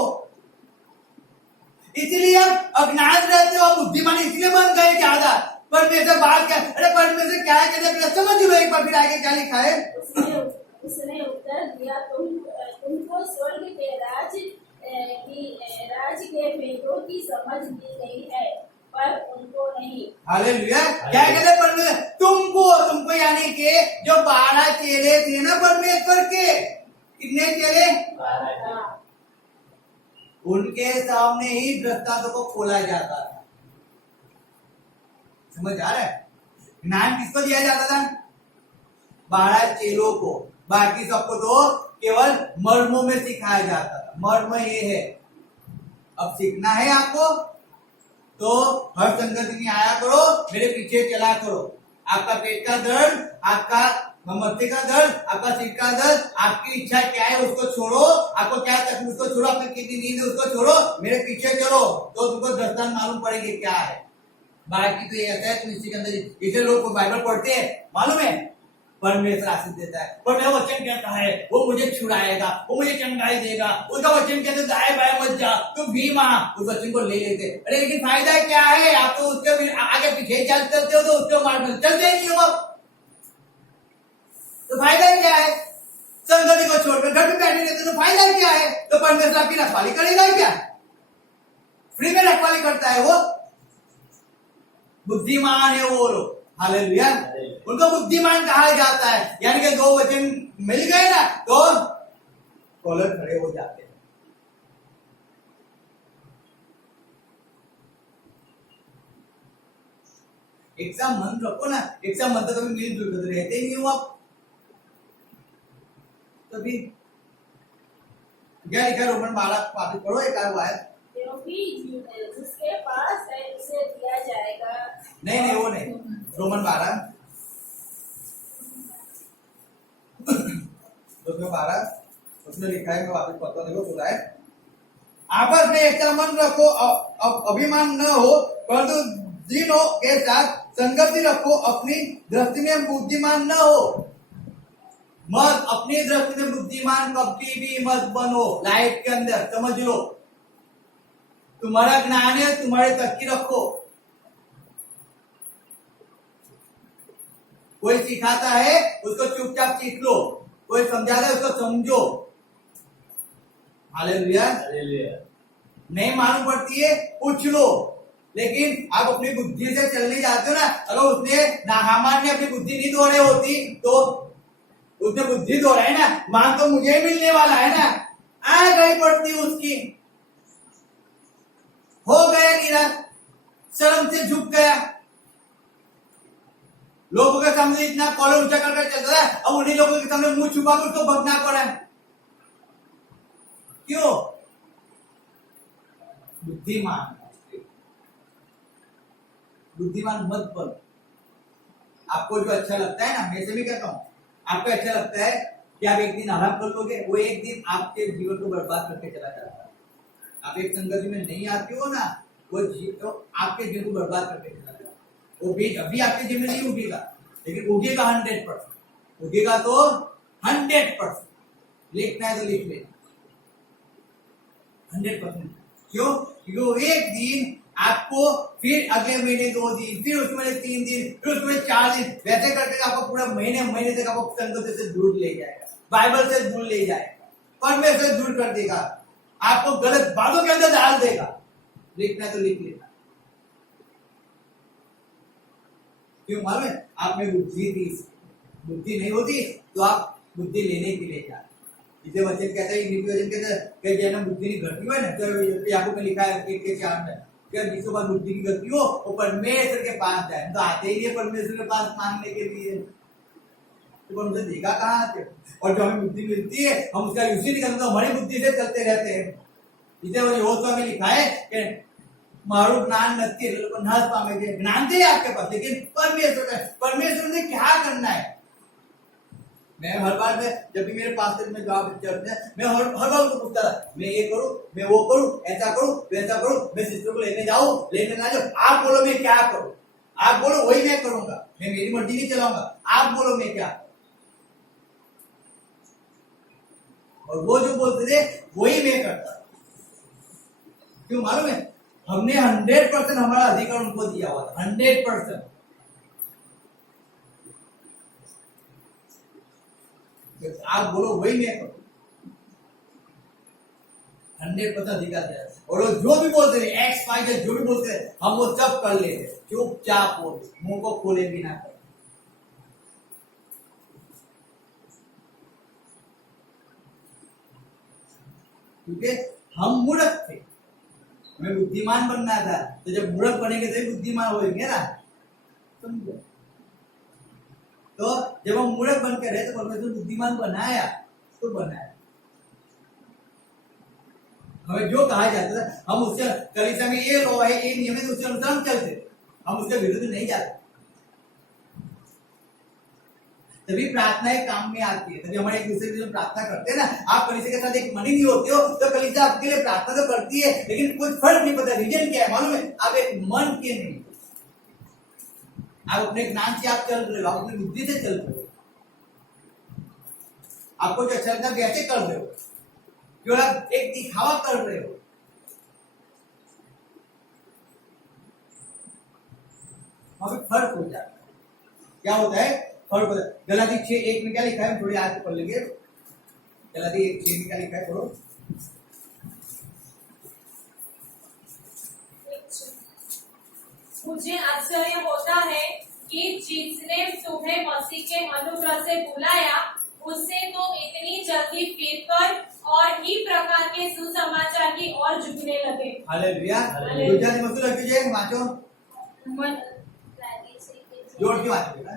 इसीलिए आप अज्ञात रहते हो। बुद्धिमान इसलिए बन गए ज्यादा, परमेश्वर बात क्या, अरे परमेश्वर क्या कहते, समझ लो एक बार फिर आगे क्या लिखा है। उसने उत्तर दिया, तुमको स्वर्ग के राज के भेदों की समझ दी गई है, पर उनको नहीं। हालेलुया। क्या कहते परमेश्वर, तुमको यानी कि जो 12 चेले थे ना परमेश्वर के, कितने चेले, उनके सामने ही दृष्टांतों को खोला जाता था। समझ आ रहा है? ज्ञान किसको दिया जाता था? 12 चेलों को, बाकी सबको तो केवल मर्मों में सिखाया जाता था। मर्म ये है, अब सीखना है आपको तो हर संगति में आया करो, मेरे पीछे चला करो। आपका पेट का दर्द, आपका मत्थे का दर्द, आपका सिर का दर्द, आपकी इच्छा क्या है उसको छोड़ो, आपको क्या तकलीफ उसको छोड़ो, आपकी कितनी नींद है उसको छोड़ो, मेरे पीछे चलो, तो तुमको दृष्टांत मालूम पड़ेगी क्या है। बाकी तो ये ऐसा है, तुम इसी के अंदर, इसे लोग बाइबल पढ़ते हैं, मालूम है परमेश्वर आशीष देता है, पर मेरा वचन कहता है वो मुझे छुड़ाएगा, वो मुझे चंगाई देगा, उसका वचन कहते दाएं बाएं मत जा, तू भीमा, उस वचन को ले लेते। अरे लेकिन फायदा क्या है, आप तो उसके आगे पीछे चलते हो तो उसके मार्ग में चलते नहीं हो, तो फायदा क्या है? संगति को छोड़कर घर में बैठे रहते तो फायदा क्या है? तो परमेश्वर आपकी रखवाली करेगा क्या? फ्री में रखवाली करता है वो, बुद्धिमान है वो लोग। हालेलुया। उनको बुद्धिमान कहा जाता है, यानी कि 2 वचन मिल गए ना तो कॉलर खड़े हो जाते हैं। एक सा मन रखो ना, एक सा मन तो कभी मिलजुल कर रहते ही नहीं हो आप, तभी क्या लिखा रोमन 12 वापस पढ़ो एक आध बार। क्योंकि जिसके पास है उसे दिया जाएगा। नहीं वो नहीं, रोमन 12 उसमें लिखा है, मैं वापस पढ़ता देखो, सुना है, आपस में ऐसा मन रखो, अभिमान न हो, परंतु दीनों के साथ संगति रखो, अपनी दृष्टि में बुद्धिमान न हो। मत अपनी दृष्टि में बुद्धिमान कभी भी मत बनो। लाइफ के अंदर समझ लो, तुम्हारा ज्ञान है, तुम्हारे तक की रखो। कोई सिखाता है उसको चुपचाप सीख लो, कोई समझाता है उसको समझो। हालेलुया। नहीं मालूम पड़ती है पूछ लो, लेकिन आप अपनी बुद्धि से चलने जाते हो ना, अगर उसने नाहमान ने अपनी बुद्धि नहीं दोहराई होती तो उसने बुद्धि दोहराई ना, मान तो मुझे ही मिलने वाला है ना, आ गई पड़ती उसकी, हो गया निराश, शर्म से झुक गया, लोगों के सामने इतना कॉलर ऊंचा करके चलता है, अब उन्हीं लोगों के सामने मुंह छुपा कर उसको भगना पड़ा है। क्यों? बुद्धिमान मत बनो। आपको जो अच्छा लगता है ना, मैं से भी कहता हूं, आपको अच्छा लगता है कि आप एक दिन आराम कर लोगे, वो एक दिन आपके जीवन को बर्बाद करके चला जाता है। आप एक संगति में नहीं आते हो ना, वो तो आपके जीवन को बर्बाद करके चला जाता है। वो बीज अभी आपके जीवन में नहीं उगेगा, लेकिन उगेगा 100%, उगेगा तो 100%। लिखना है तो लिख लेना 100%। क्यों? क्योंकि एक दिन आपको फिर अगले महीने 2 दिन, फिर उसमें 3 दिन, फिर उसमें 4 दिन, वैसे करके आपको पूरा महीने तक आपको संगति से दूर ले जाएगा, बाइबल से दूर ले जाएगा, परमेश्वर से दूर कर देगा, आपको गलत बातों के अंदर डाल देगा। लिखना है तो लिख लेना। क्यों मालूम है? आप में बुद्धि नहीं होती तो आप बुद्धि लेने के लिए जाते। इसे वचन कहता है, इंग्लिश वचन कहता है कि जन्म बुद्धि की घटती है ना, तो याकूब में लिखा है 1:4 में, जब जिसके पास बुद्धि की गलती हो वो परमेश्वर के पास जाए। तो आते ही है परमेश्वर के पास मांगने के लिए, तो हमसे देखा कहाँ आते, और जो हमें बुद्धि मिलती है हम उसका यूज नहीं करते, तो हमारी बुद्धि से चलते रहते हैं। इसे यहोशुआ में लिखा है कि मारू ज्ञान नत्ती नाश पामेंगे। ज्ञान थे आपके पास, लेकिन परमेश्वर ने क्या करना है। मैं हर बार में जब भी मेरे पास में जवाब चलते हैं, मैं हर बार उसको पूछता था, मैं ये करूं, मैं वो करूं, ऐसा करूं, वैसा करूं, मैं सिस्टर को लेने जाऊं, लेने ना जाऊं, आप बोलो मैं क्या करूं, आप बोलो वही मैं करूंगा, मैं मेरी मर्जी नहीं चलाऊंगा, आप बोलो मैं क्या। और वो जो बोलते थे वही मैं करता। क्यों मालूम है? हमने 100% हमारा अधिकार उनको दिया हुआ था, 100%। आप बोलो वही मैं करूँ, 100% अधिकार दिया। और वो जो भी बोलते हैं एक्स वाई जेड जो भी बोलते हैं हम वो सब कर लेते, चुपचाप बोल, मुंह को खोले भी ना कर। क्योंकि हम मूर्ख थे, हमें बुद्धिमान बनना था, तो जब मूर्ख बनेंगे तो बुद्धिमान होंगे ना, समझो। तो जब हम मूर्ख बन के रहे तो परमेश्वर बुद्धिमान बनाया, तो बनाया। हमें जो कहा जाता था हम उससे, कलीसिया में ये लॉ है, ये नियम है, तो उसके अनुसार हम चलते, हम उसके विरुद्ध नहीं जाते। तभी प्रार्थनाएं काम में आती है, तभी हमारे एक दूसरे के लिए प्रार्थना करते हैं ना। आप कलीसिया के साथ एक मनी नहीं होते हो तो कलीसिया आपके लिए प्रार्थना तो करती है, लेकिन कुछ फर्क नहीं पड़ता रीजन क्या है मालूम है, आप एक मन के नहीं, आप अपने ज्ञान से आप चल रहे हो, आप अपनी बुद्धि से चल रहे हो, आपको जो अच्छा लगता है वैसे कर रहे हो, केवल आप एक दिखावा कर रहे हो। वहां पे फर्क हो जाता है। क्या होता है फर्क होता है। गलाती 6:1 में क्या लिखा है, हम थोड़ी आज पढ़ लेंगे। गलाती 1:6 में क्या लिखा है, पढ़ो। मुझे आश्चर्य होता है कि जिसने तुम्हें मसीह के अनुग्रह से बुलाया उससे तुम इतनी जल्दी फिरकर और ही प्रकार के सुसमाचार की ओर झुकने लगे। हालेलुया। दूसरा निमंत्रण लग जाए, वाचो जोड़ के वाचो बेटा।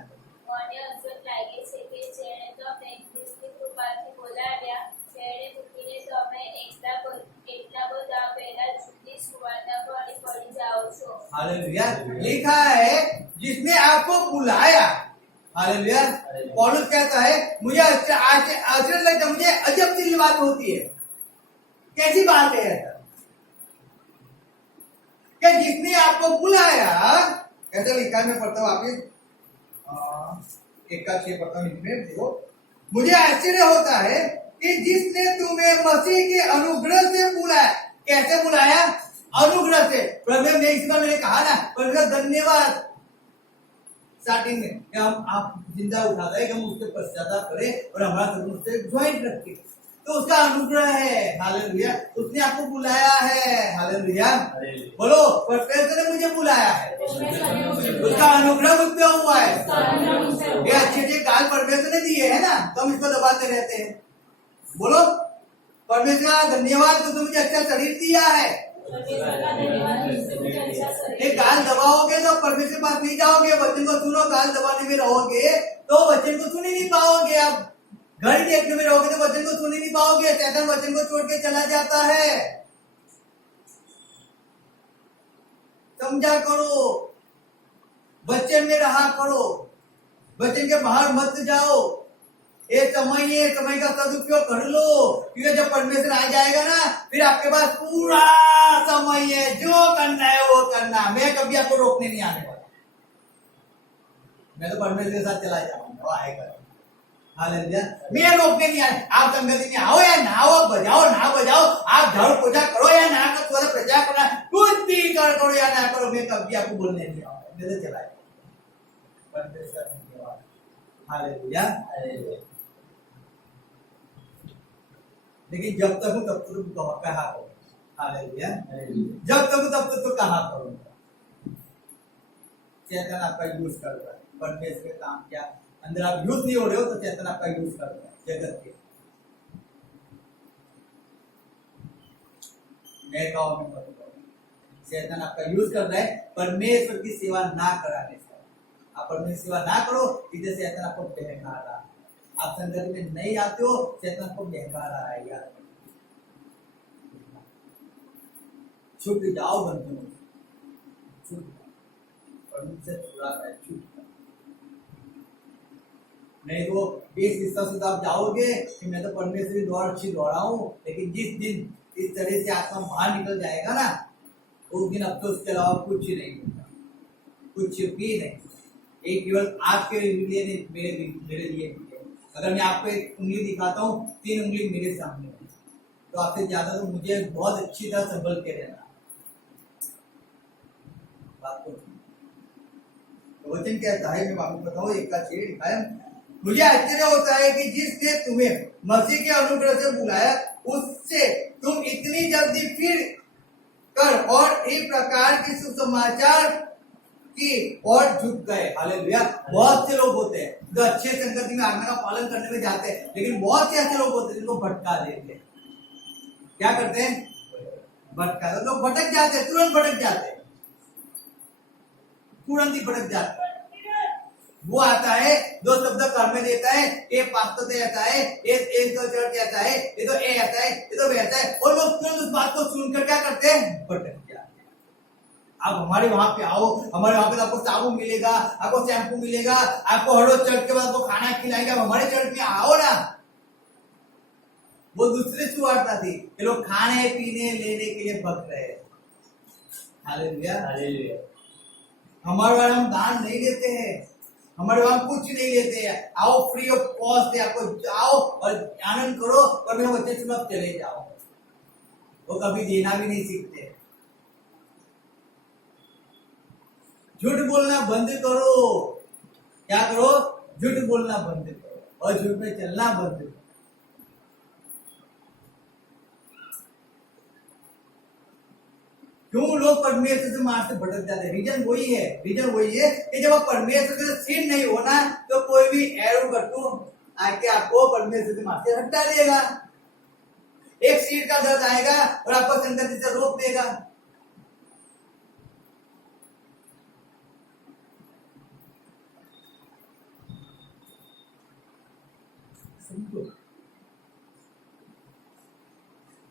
મને અસર લાગે છે કે જેણે તમને ખ્રિસ્તી કૃપાથી બોલાવ્યા તેણે મૂકીને તમે એટલા બધા પહેલા જુદી સુવાર્તા પર પડી જાઓ છો। हालेलुया। लिखा है जिसने आपको बुलाया। हालेलुया। पौलुस कहता है मुझे आश्चर्य लगता है, मुझे अजब सी बात होती है। कैसी बात है ऐसा कि जिसने आपको बुलाया, कैसे लिखा है, मैं पढ़ता हूँ वापिस 1:6 पढ़ता हूँ इसमें, देखो। मुझे आश्चर्य होता है कि जिसने तुम्हें मसीह के अनुग्रह से बुलाया। कैसे बुलाया? अनुग्रह से। प्रभु ने इस बार मैंने कहा ना, प्रभु धन्यवाद। स्टार्टिंग में हम आप जिंदा उठाता है कि हम उसके पश्चाताप करें और हमारा सब उससे ज्वाइंट रखें, तो उसका अनुग्रह है। हालेलुया। उसने आपको बुलाया है। हालेलुया। बोलो परमेश्वर ने मुझे बुलाया है, उसका अनुग्रह मुझ पे हुआ है। ये अच्छे गाल परमेश्वर ने दिए है ना, तो हम इसको दबाते रहते हैं। बोलो परमेश्वर धन्यवाद, तो मुझे अच्छा शरीर दिया है। एक गाल दबाओगे तो परमेश्वर के पास नहीं जाओगे, वचन को सुनो, गाल दबाने में रहोगे तो वचन को सुन ही नहीं पाओगे। आप घर देखने में रहोगे तो वचन को सुन ही नहीं पाओगे। शैतान वचन को छोड़ के चला जाता है। समझा करो, वचन में रहा करो, वचन के बाहर मत जाओ। एक समय का सदुपयोग कर लो, क्योंकि जब परमेश्वर आ जाएगा ना, फिर आपके पास पूरा समय है, जो करना है वो करना। मैं कभी आपको रोकने नहीं आने वाला, मैं तो परमेश्वर के साथ चला जाऊंगा, वो आएगा। हालेलुया। मैं रोकने नहीं आया। आप संगति में आओ या ना आओ, बजाओ ना बजाओ, आप झाड़ू पोछा करो या ना करो, थोड़ा प्रचार करना, कुछ भी करो या ना करो, मैं कभी आपको बोलने नहीं आऊंगा, मैं तो चला जाऊंगा। परमेश्वर धन्यवाद। हालेलुया। लेकिन जब तक हूं तब तक तुम कहा करो। हालेलुया। जब तक हूं तब तक तो कहा करूंगा। शैतान आपका यूज कर रहा है, परमेश्वर के काम क्या अंदर आप यूज नहीं हो रहे हो, तो शैतान आपका यूज कर रहा है जगत के। मैं कहूं मैं मत कहूं, शैतान आपका यूज कर रहा है परमेश्वर की सेवा ना कराने से। आप परमेश्वर की सेवा ना करो, इधर शैतान आपको बहका रहा है। आप संगत में नहीं आते हो, शैतान आपको बहका रहा है। यार छुप जाओ बंधुओं, छुप परमेश्वर छुड़ा है, छुप। नहीं तो इस हिस्सा से आप जाओगे कि मैं तो परमेश्वर की दौड़ अच्छी दौड़ाऊं, लेकिन जिस दिन इस तरह से आत्मा बाहर निकल जाएगा ना, उस दिन अब तो उसके अलावा कुछ ही नहीं होगा, कुछ भी नहीं। एक केवल आपके लिए नहीं, मेरे लिए भी है। अगर मैं आपको एक उंगली दिखाता हूँ, 3 उंगली मेरे सामने है, तो आपसे ज्यादा तो मुझे बहुत अच्छी तरह संभल के रहना। बात तो वचन कहता है, मैं आपको बताऊं 1:6 लिखा है, मुझे आश्चर्य होता है कि जिसने तुम्हें मसीह के अनुग्रह से बुलाया उससे तुम इतनी जल्दी फिर कर और एक प्रकार की सुसमाचार की और झुक गए। हालेलुया। बहुत से लोग होते हैं जो अच्छे संगति में आज्ञा का पालन करने में जाते हैं, लेकिन बहुत से ऐसे लोग होते हैं जिनको भटका देते हैं। क्या करते हैं? भटका दो। लोग भटक जाते हैं, तुरंत भटक जाते हैं, तुरंत ही भटक जाते हैं। वो आता है, दो शब्द कर में देता है, ये पास्टर दे आता है, ये तो चर्च आता है, ये तो ए आता है, ये तो वे आता है, और लोग तुरंत उस बात को सुनकर क्या करते हैं? भटक जाते हैं। आप हमारे वहां पे आओ, हमारे वहां पे आपको साबुन मिलेगा, आपको शैम्पू मिलेगा, आपको हर रोज चर्च के बाद आपको खाना खिलाएगा। हमारे चर्च में आओ ना। वो दूसरे सुवार्ता थी कि लोग खाने पीने लेने के लिए भग रहे हैं। Hallelujah, hallelujah. हमारे वहां हम दान नहीं देते हैं, हमारे वहां कुछ नहीं लेते हैं। आओ, फ्री ऑफ कॉस्ट है, आपको आओ और आनंद करो और मेरे बच्चे तुम अब चले जाओ। वो कभी देना भी नहीं सीखते। झूठ बोलना बंद करो। क्या करो? झूठ बोलना बंद करो और झूठ में चलना बंद करो। क्यों लोग परमेश्वर से मार्ग से भटक जाते हैं? रीजन वही है कि जब आप परमेश्वर से स्थिर नहीं होना तो कोई भी एरो करतू आके आपको परमेश्वर से मार्ग से हटा देगा। एक सीट का दर्द आएगा और आपको संगति से रोक देगा।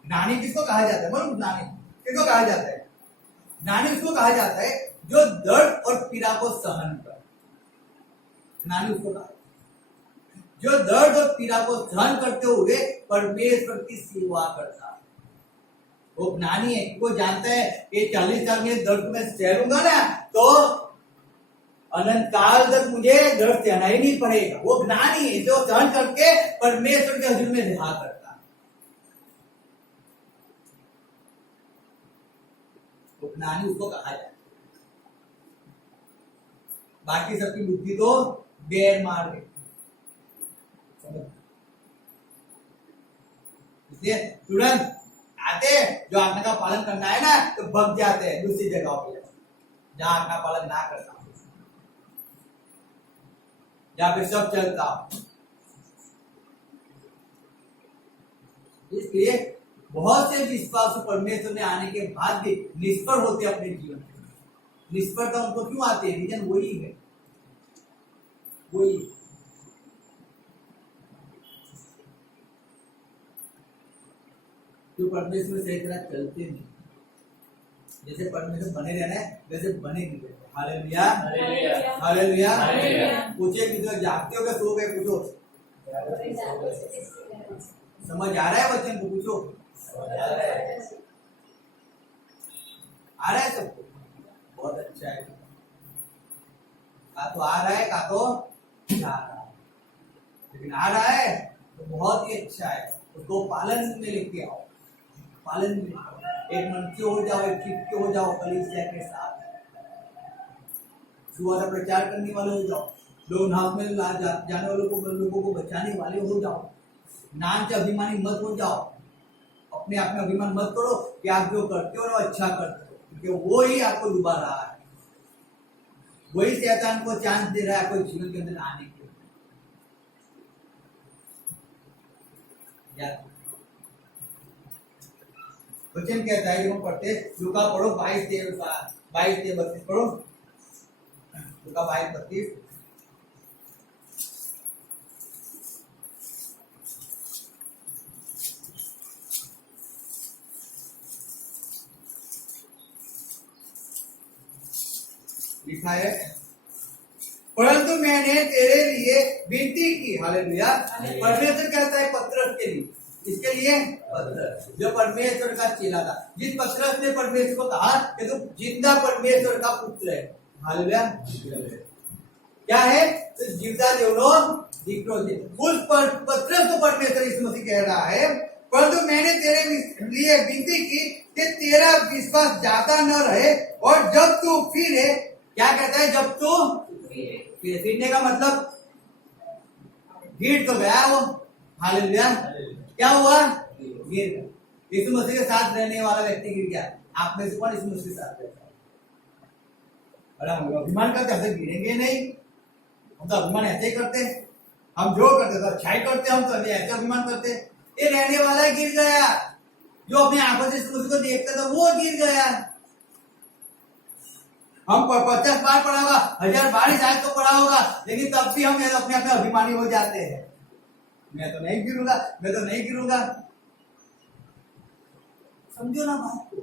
ज्ञानी किसको कहा जाता है? बोलो, ज्ञानी किसको कहा जाता है? ज्ञानी उसको कहा जाता है जो दर्द और पीड़ा को सहन कर। ज्ञानी उसको कहा जो दर्द और पीड़ा को सहन करते हुए परमेश्वर की सेवा करता है। वो ज्ञानी है। वो जानता है कि 40 साल में दर्द में सहूंगा ना तो अनंत काल तक मुझे दर्द सहना ही नहीं पड़ेगा। वो ज्ञानी है जो सहन करके परमेश्वर के हजूर में रिहा करता है। ज्ञानी उसको कहा जाए। बाकी सबकी बुद्धि तो बेर मार गई। इसलिए तुरंत आते जो आज्ञा का पालन करना है ना तो भग जाते हैं दूसरी जगह पे जहां आज्ञा पालन ना करता, जहां पे सब चलता। इसलिए बहुत से विश्वास परमेश्वर में आने के बाद भी निष्फल होते अपने जीवन में। निष्फलता उनको क्यों आती है? रीजन वही है, वही। जो परमेश्वर में सही तरह चलते नहीं, जैसे परमेश्वर बने रहना है वैसे बने नहीं रहते। Hallelujah, hallelujah, hallelujah. पूछे कि जो जागते हो क्या सो गए? पूछो, समझ आ रहा है बच्चन को? पूछो, आ रहा है सबको? बहुत अच्छा है। का तो आ रहा है, का तो जा रहा है, लेकिन आ रहा है तो बहुत ही अच्छा है। उसको पालन में लेके आओ, पालन में एक मन के हो जाओ, एक चित्त के हो जाओ, कलीसिया के साथ सुवार्ता प्रचार करने वाले हो जाओ, लोग नाम में जाने वालों को, लोगों को बचाने वाले हो जाओ। नाम से अभिमानी मत हो जाओ। अपने आप में अभिमान मत करो कि आप जो करते हो वो अच्छा करते हो, क्योंकि वो ही आपको डुबा रहा है। वही शैतान को चांस दे रहा है आपको जीवन के अंदर आने के। वचन कहता है कि हम पढ़ते लूका पढ़ो 22-32 पढ़ो। लूका 22-32। लिखा है, परंतु मैंने तेरे लिए विनती की। हालेलुया। परमेश्वर कहता है पतरस के लिए, इसके लिए पतरस जो परमेश्वर का चेला था, जिस पतरस ने परमेश्वर को कहा कि तू जिंदा परमेश्वर का पुत्र है। हालेलुया। क्या है? तो जीवता देवनो दीकरो दे। उस पतरस को परमेश्वर यीशु मसीह कह रहा है, परंतु मैंने तेरे लिए विनती की कि तेरा विश्वास जाता न रहे, और जब तू फिरे। क्या कहता है? जब तू फिरने का मतलब गिर तो गया वो, हालेलुया। क्या हुआ? गिर गया। यीशु मसीह के साथ रहने वाला व्यक्ति गिर गया। आप में से कौन यीशु मसीह के साथ रहता है? अरे हम अभिमान करते, ऐसे गिरेंगे नहीं। हम तो अभिमान ऐसे ही करते, हम जो करते तो अच्छाई करते, हम तो ऐसे अभिमान करते। ये रहने वाला गिर गया, जो अपनी आंखों से यीशु मसीह को देखता था वो गिर गया। हम 50 बार पढ़ा होगा, 1000 बार शायद तो पढ़ा होगा, लेकिन तब भी हम अपने आप में अभिमानी हो जाते हैं। मैं तो नहीं गिरूंगा, मैं तो नहीं गिरूंगा। समझो ना बात को।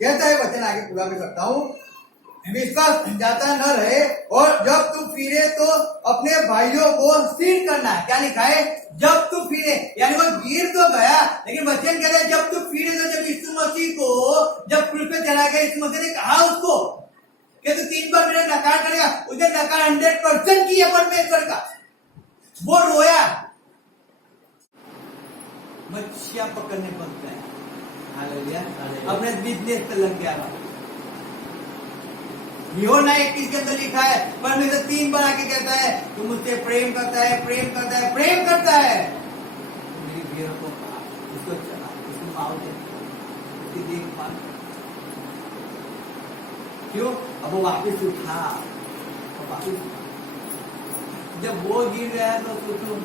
कहता है वचन, आगे पूरा भी करता हूं, विश्वास जाता न रहे, और जब तू फिरे तो अपने भाइयों को स्थिर करना है। क्या लिखा है? जब तू फिरे, यानी वो गिर तो गया, लेकिन वचन कह रहा है जब तू फिरे। तो जब यीशु मसीह को जब क्रूस पे चला गया, यीशु मसीह ने कहा उसको कि तू 3 बार मेरा नकार करेगा, उसने नकार 100% किया परमेश्वर का। वो रोया, मच्छियां पकड़ने पड़ गया, हालेलुया, अपने बिजनेस पे लग गया। यूहन्ना 21 के अंदर लिखा है, परमेश्वर 3 बार आके कहता है तू मुझसे प्रेम करता है, प्रेम करता है, प्रेम करता है। मेरी भेड़ों को उसको चला, उसको मार दे, उसकी देखभाल। क्यों? अब वो वापिस उठा, जब वो गिर गया तो सोचो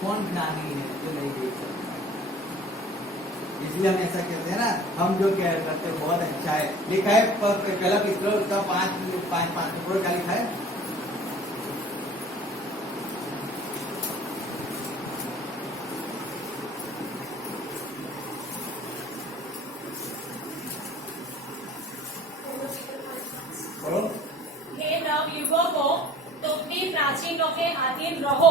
कौन ज्ञानी है जो नहीं देख सकता। इसलिए हम ऐसा कहते हैं ना, हम जो कह करते हैं बहुत अच्छा है। लिखा है पहला पिछला उसका 5 पूरा क्या लिखा है? हे नवयुवकों, तुम भी प्राचीनों के अधीन रहो,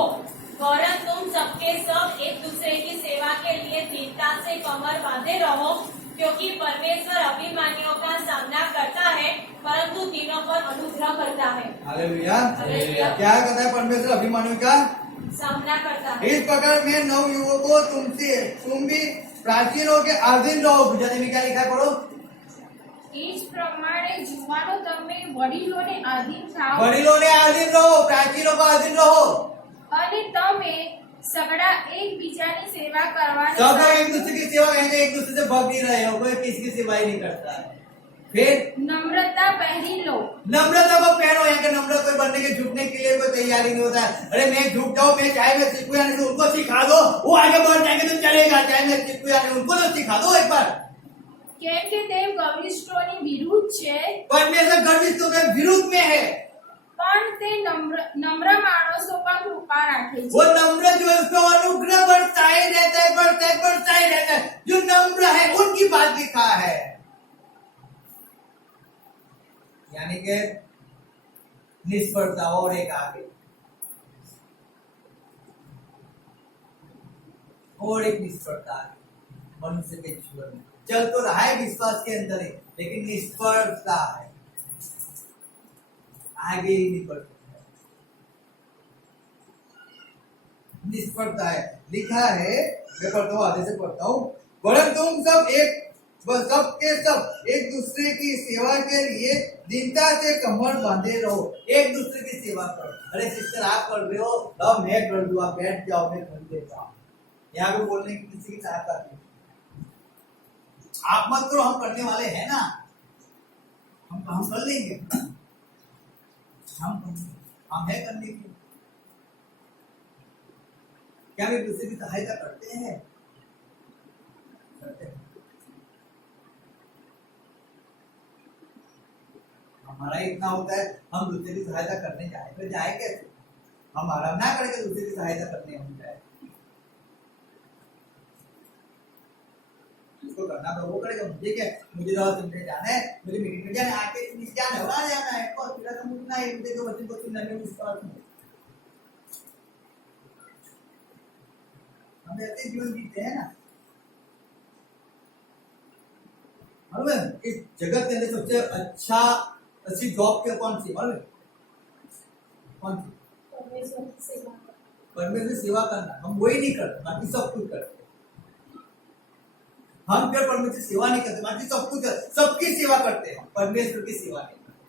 वरन तुम सबके सब एक दूसरे की सेवा के लिए दीनता से कमर बांधे रहो, क्योंकि परमेश्वर अभिमानियों का सामना करता है, परंतु दीनों पर अनुग्रह करता है। हालेलुया। हालेलुया। क्या करता है परमेश्वर? अभिमानियों का सामना करता है। इस प्रकार में नवयुवकों तुम भी प्राचीनों के अधीन रहो। गुजराती में क्या लिखा है? पढ़ो। इस प्रमाणे जुवानो તમે વડીલોને આધીન થાઓ, वडीलों ने अधीन रहो, प्राचीनों को अधीन रहो। અને તમે સગડા એકબીજાની સેવા કરવાની सब लोग एक दूसरे की सेवा करेंगे, एक दूसरे से भाग नहीं रहे हो, कोई किसी की सेवा ही नहीं करता है। फिर નમ્રતા પહેરી લો। नम्रता को पहनो। यहाँ के नम्र कोई बनने के झुकने के लिए कोई तैयारी नहीं होता है। अरे मैं झुक जाऊं, मैं चाहे मैं सीखूं या नहीं, उनको सिखा दो, वो आगे बढ़ जाएंगे तो चलेगा। चाहे मैं सीखूं या नहीं, उनको तो सिखा दो एक बार। કેમ કે તે ગર્વિષ્ઠોની વિરુદ્ધ છે, परमेश्वर गर्विष्ठों के विरुद्ध में है। પણ તે નમ્ર માણસો પર કૃપા રાખે वो છે। नम्र जो है उसको अनुग्रह बढ़ता ही रहता है, बढ़ता है, बढ़ता ही रहता है। जो नम्र है उनकी बात लिखा है, यानी कि निष्फलता और एक आगे, और एक निष्फलता मनुष्य के जीवन में चल तो रहा है विश्वास के अंदर ही, लेकिन निष्फलता है, आगे ही नहीं बढ़ सकता, निष्फलता है। लिखा है, मैं पढ़ता हूँ, आगे से पढ़ता हूँ, वरन तुम सब एक दूसरे की सेवा के लिए दीनता से कमर बांधे रहो। एक दूसरे की सेवा करो। अरे सिस्टर आप कर रहे हो, अब मैं कर दूँ, आप बैठ जाओ, मैं कर देता हूँ। यहाँ पे बोलने की किसी की सहायता नहीं, आप मत करो, हम करने वाले हैं ना, हम कर लेंगे, हम है करने की। क्या वे दूसरे की सहायता करते हैं? करते हैं। हमारा इतना होता है, हम दूसरे की सहायता करने जाए तो जाए कैसे? हम आराम ना करके दूसरे की सहायता करने हम जाए, उसको करना तो वो करेगा। मुझे क्या, मुझे तो तुमसे जाना है, मुझे मीटिंग में जाना है, आके नीचे जाना है, वहां जाना है, और फिर हम उठना है, मुझे तो बच्चों को सुनने में विश्वास नहीं। हम ऐसे जीवन जीते हैं ना। मालूम है इस जगत के अंदर सबसे अच्छी जॉब क्या कौन सी? मालूम कौन सी? परमेश्वर की सेवा करना। हम वही नहीं करते, बाकी सब कुछ करते। हम फिर परमेश्वर की सेवा नहीं करते, बाकी सब कुछ सबकी सेवा करते हैं, परमेश्वर की सेवा नहीं करते।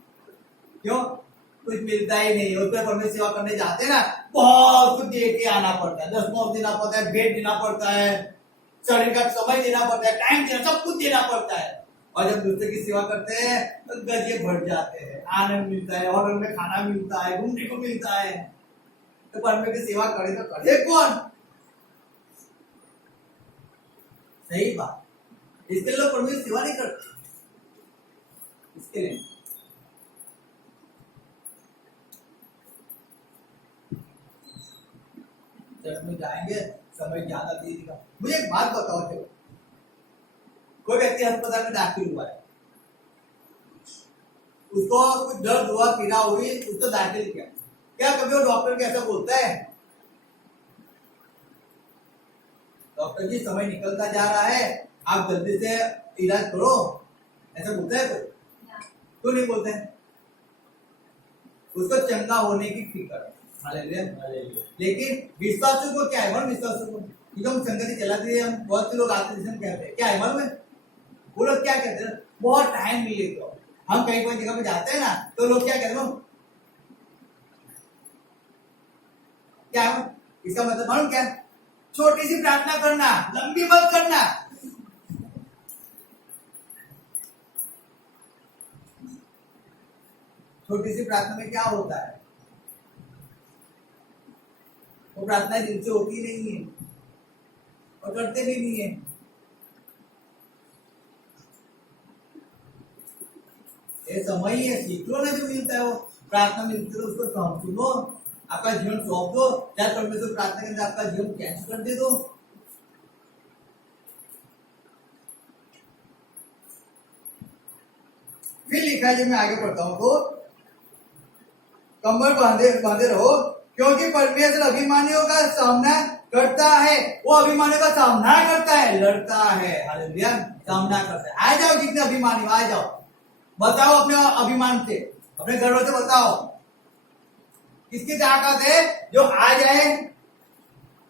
क्यों? कुछ मिलता ही नहीं। उसमें परमेश्वर सेवा करने जाते हैं ना, बहुत कुछ दे के आना पड़ता है, 10 मोहर देना पड़ता है, भेंट देना पड़ता है, शरीर का समय देना पड़ता है, टाइम देना, सब कुछ देना पड़ता है। और जब दूसरे की सेवा करते हैं तो गजे भर जाते हैं, आनंद मिलता है, होटल में खाना मिलता है, घूमने को मिलता है। तो परमेश्वर की सेवा करे तो करे कौन? सही बात। इसके लिए लोग परमेश्वर सेवा नहीं करते, इसके लिए। चर्च में जाएंगे, समय ज्यादा दीजिएगा। मुझे एक बात बताओ, चलो कोई व्यक्ति अस्पताल में दाखिल हुआ है, उसको कुछ दर्द हुआ, पीड़ा हुई, उसको दाखिल किया, क्या कभी वो डॉक्टर के ऐसा बोलता है, डॉक्टर जी समय निकलता जा रहा है, आप जल्दी से इलाज करो, ऐसा बोलता है कोई? क्यों नहीं बोलते हैं? उसको चंगा होने की फिक्र है। हालेलुया। लेकिन विश्वासु को क्या है? मन विश्वासु को हम संगति चलाते हैं, हम बहुत से लोग आते हैं, कहते हैं क्या है मन में, वो लोग क्या कहते हैं, बहुत टाइम मिले तो हम कहीं कोई जगह पे जाते हैं ना, तो लोग क्या कहते हैं, क्या है इसका मतलब मालूम क्या? छोटी सी प्रार्थना करना, लंबी मत करना। छोटी सी प्रार्थना में क्या होता है? वो प्रार्थना दिल से होती नहीं है और करते भी नहीं है। ये समय ही है, सीख लो ना, जो मिलता है वो प्रार्थना मिलती है उसको सुनो, आपका जीवन सौंप दो, चाहे परमेश्वर प्रार्थना के अंदर आपका जीवन चेंज कर दे दो। फिर लिखा है, जब मैं आगे पढ़ता हूं तो कमर बांधे रहो, क्योंकि परमेश्वर अभिमानियों का सामना करता है। वो अभिमानियों का सामना करता है, लड़ता है। हालेलुया। सामना करता है। आ जाओ जितने अभिमानी, आ जाओ, बताओ अपने अभिमान से, अपने गर्व से बताओ किसकी ताकत है जो आ जाए,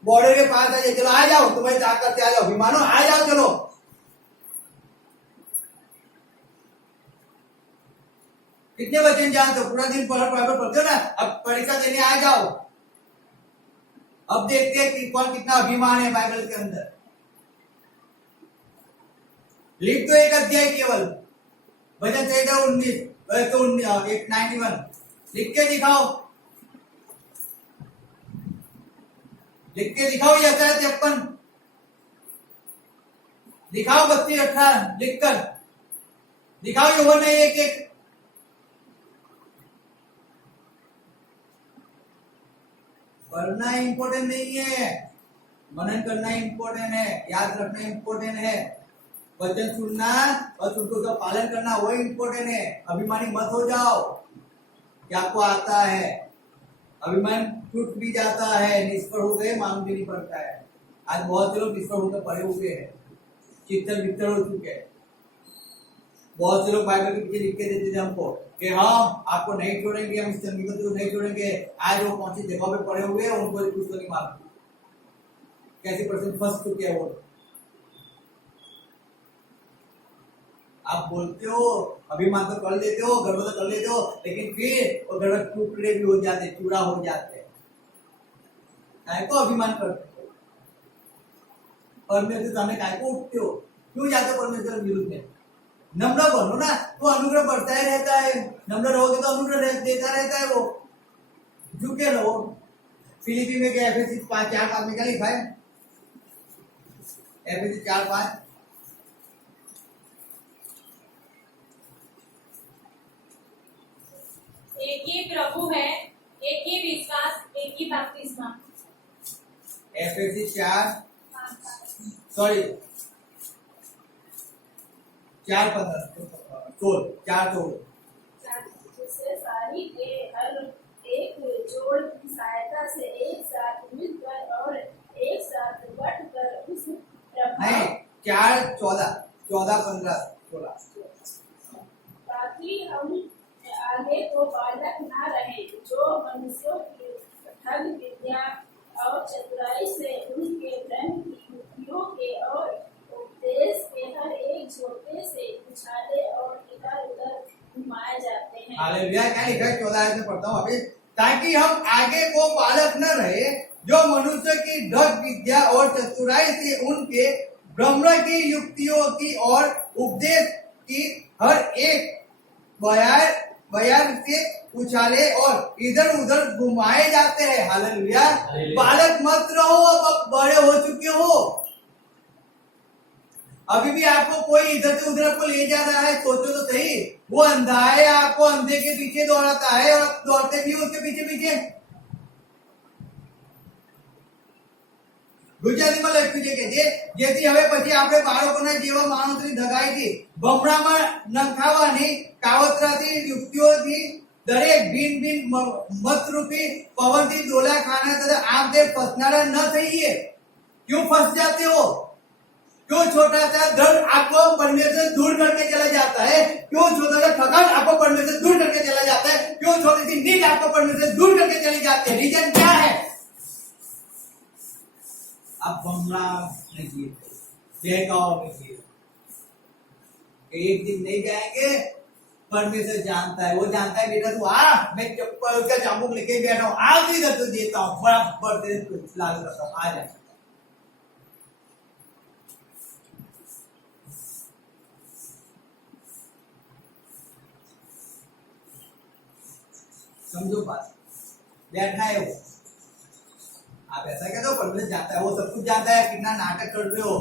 बॉर्डर के पास आ जाए, चलो आ जाओ, तुम्हारी ताकत से आ जाओ, अभिमानो आ जाओ, चलो। कितने बच्चे जानते हो, पूरा दिन पढ़ते हो ना, अब परीक्षा देने आ जाओ। अब देखते हैं कि कौन कितना अभिमान है बाइबल के अंदर। लिख तो एक अध्याय केवल, भजन संहिता 91 लिख के दिखाओ, लिख के दिखाओ। यशायाह 53 दिखाओ, 32-18 लिखकर दिखाओ। यूहन्ना 1:1 पढ़ना इंपॉर्टेंट नहीं है, मनन करना इंपॉर्टेंट है, याद रखना इंपॉर्टेंट है, वचन सुनना और उनको उसका पालन करना वो इंपॉर्टेंट है। अभिमानी मत हो जाओ कि आपको आता है, अभिमान टूट भी जाता है, निष्फल हो गए, मालूम भी नहीं पड़ता है। आज बहुत से लोग निष्फल होकर पड़े हुए हैं, चित्तर वित्तर हो चुके हैं। बहुत से लोग बाइबल के पीछे लिख के देते थे हमको कि हम आपको नहीं छोड़ेंगे, हम इस संगति को नहीं छोड़ेंगे। आज वो कौन सी जगह पे पड़े हुए हैं, उनको कुछ तो नहीं मालूम कैसे परसेंट फंस चुके हैं वो। आप बोलते हो, अभिमान तो कर लेते हो, गर्व तो कर लेते हो, लेकिन फिर वो गर्व टुकड़े भी हो जाते, चूड़ा हो जाते हैं। काय को अभिमान करते हो? परमेश्वर के सामने काय को उठते हो? क्यों जाते हो परमेश्वर के विरुद्ध में? नम्र बनो ना, तो अनुग्रह बढ़ता ही रहता है। नम्र रहोगे तो अनुग्रह देता रहता है वो। झुके रहो। फिलिपी में क्या एफएससी 4:5 में क्या लिखा है? एफएससी 4:5 एक ही प्रभु है, एक ही विश्वास, एक ही बपतिस्मा। एफएससी 4:15 जिससे सारी के हर एक जोड़ की सहायता से एक साथ मिलकर और एक साथ बढ़कर उस नहीं 4:14-15 ताकि हम आगे को बालक ना रहे, जो मनुष्यों की ठग विद्या और चतुराई से उनके ब्रह्म की युक्तियों के और उपदेश के हर एक झोंके से उछाले और इधर उधर घुमाए जाते हैं। यह क्या लिखा है 14 आयत में पढ़ता हूँ अभी, ताकि हम आगे को बालक न रहे जो मनुष्य की ढक विद्या और चतुराई से उनके ब्रह्म की युक्तियों की और उपदेश की हर एक बयान से उछाले और इधर उधर घुमाए जाते हैं। हालेलुया। बालक मत रहो, अब बड़े हो चुके हो। अभी भी आपको कोई इधर से उधर आपको ले जा रहा है, सोचो तो सही। वो अंधा है, आपको अंधे के पीछे दौड़ाता है और आप दौड़ते भी उसके पीछे पीछे। ગુજરાતીમાં લખ્યું છે કે જેથી હવે પછી આપણે બાળકોના જેવા માણસની ધગાઈથી બમણામાં નંખાવાની કાવતરાથી યુક્તિઓથી દરેક ભિન્ન ભિન્ન મતરૂપી પવનથી ડોલા ખાના તથા આમ તે ફસનારા ન થઈએ। क्यों फंस जाते हो? क्यों छोटा सा दर्द आपको परमेश्वर से दूर करके चला जाता है? क्यों छोटा सा थकान आपको परमेश्वर से दूर करके चला जाता है? क्यों छोटी सी नींद आपको परमेश्वर से दूर करके चली जाती है? रीजन क्या है? आप बंगला नहीं जिए, जयगांव में जिए। एक दिन नहीं जाएंगे, परमेश्वर जानता है। वो जानता है बेटा तू आ, मैं चप्पल का चाबुक लेके बैठा हूँ, आज इधर तो देता हूँ, बराबर से लागू करता हूँ, आ जाए। समझो बात, बैठा है वो। आप ऐसा कहते हो परमेश्वर जानता है, वो सब कुछ जानता है, कितना नाटक कर रहे हो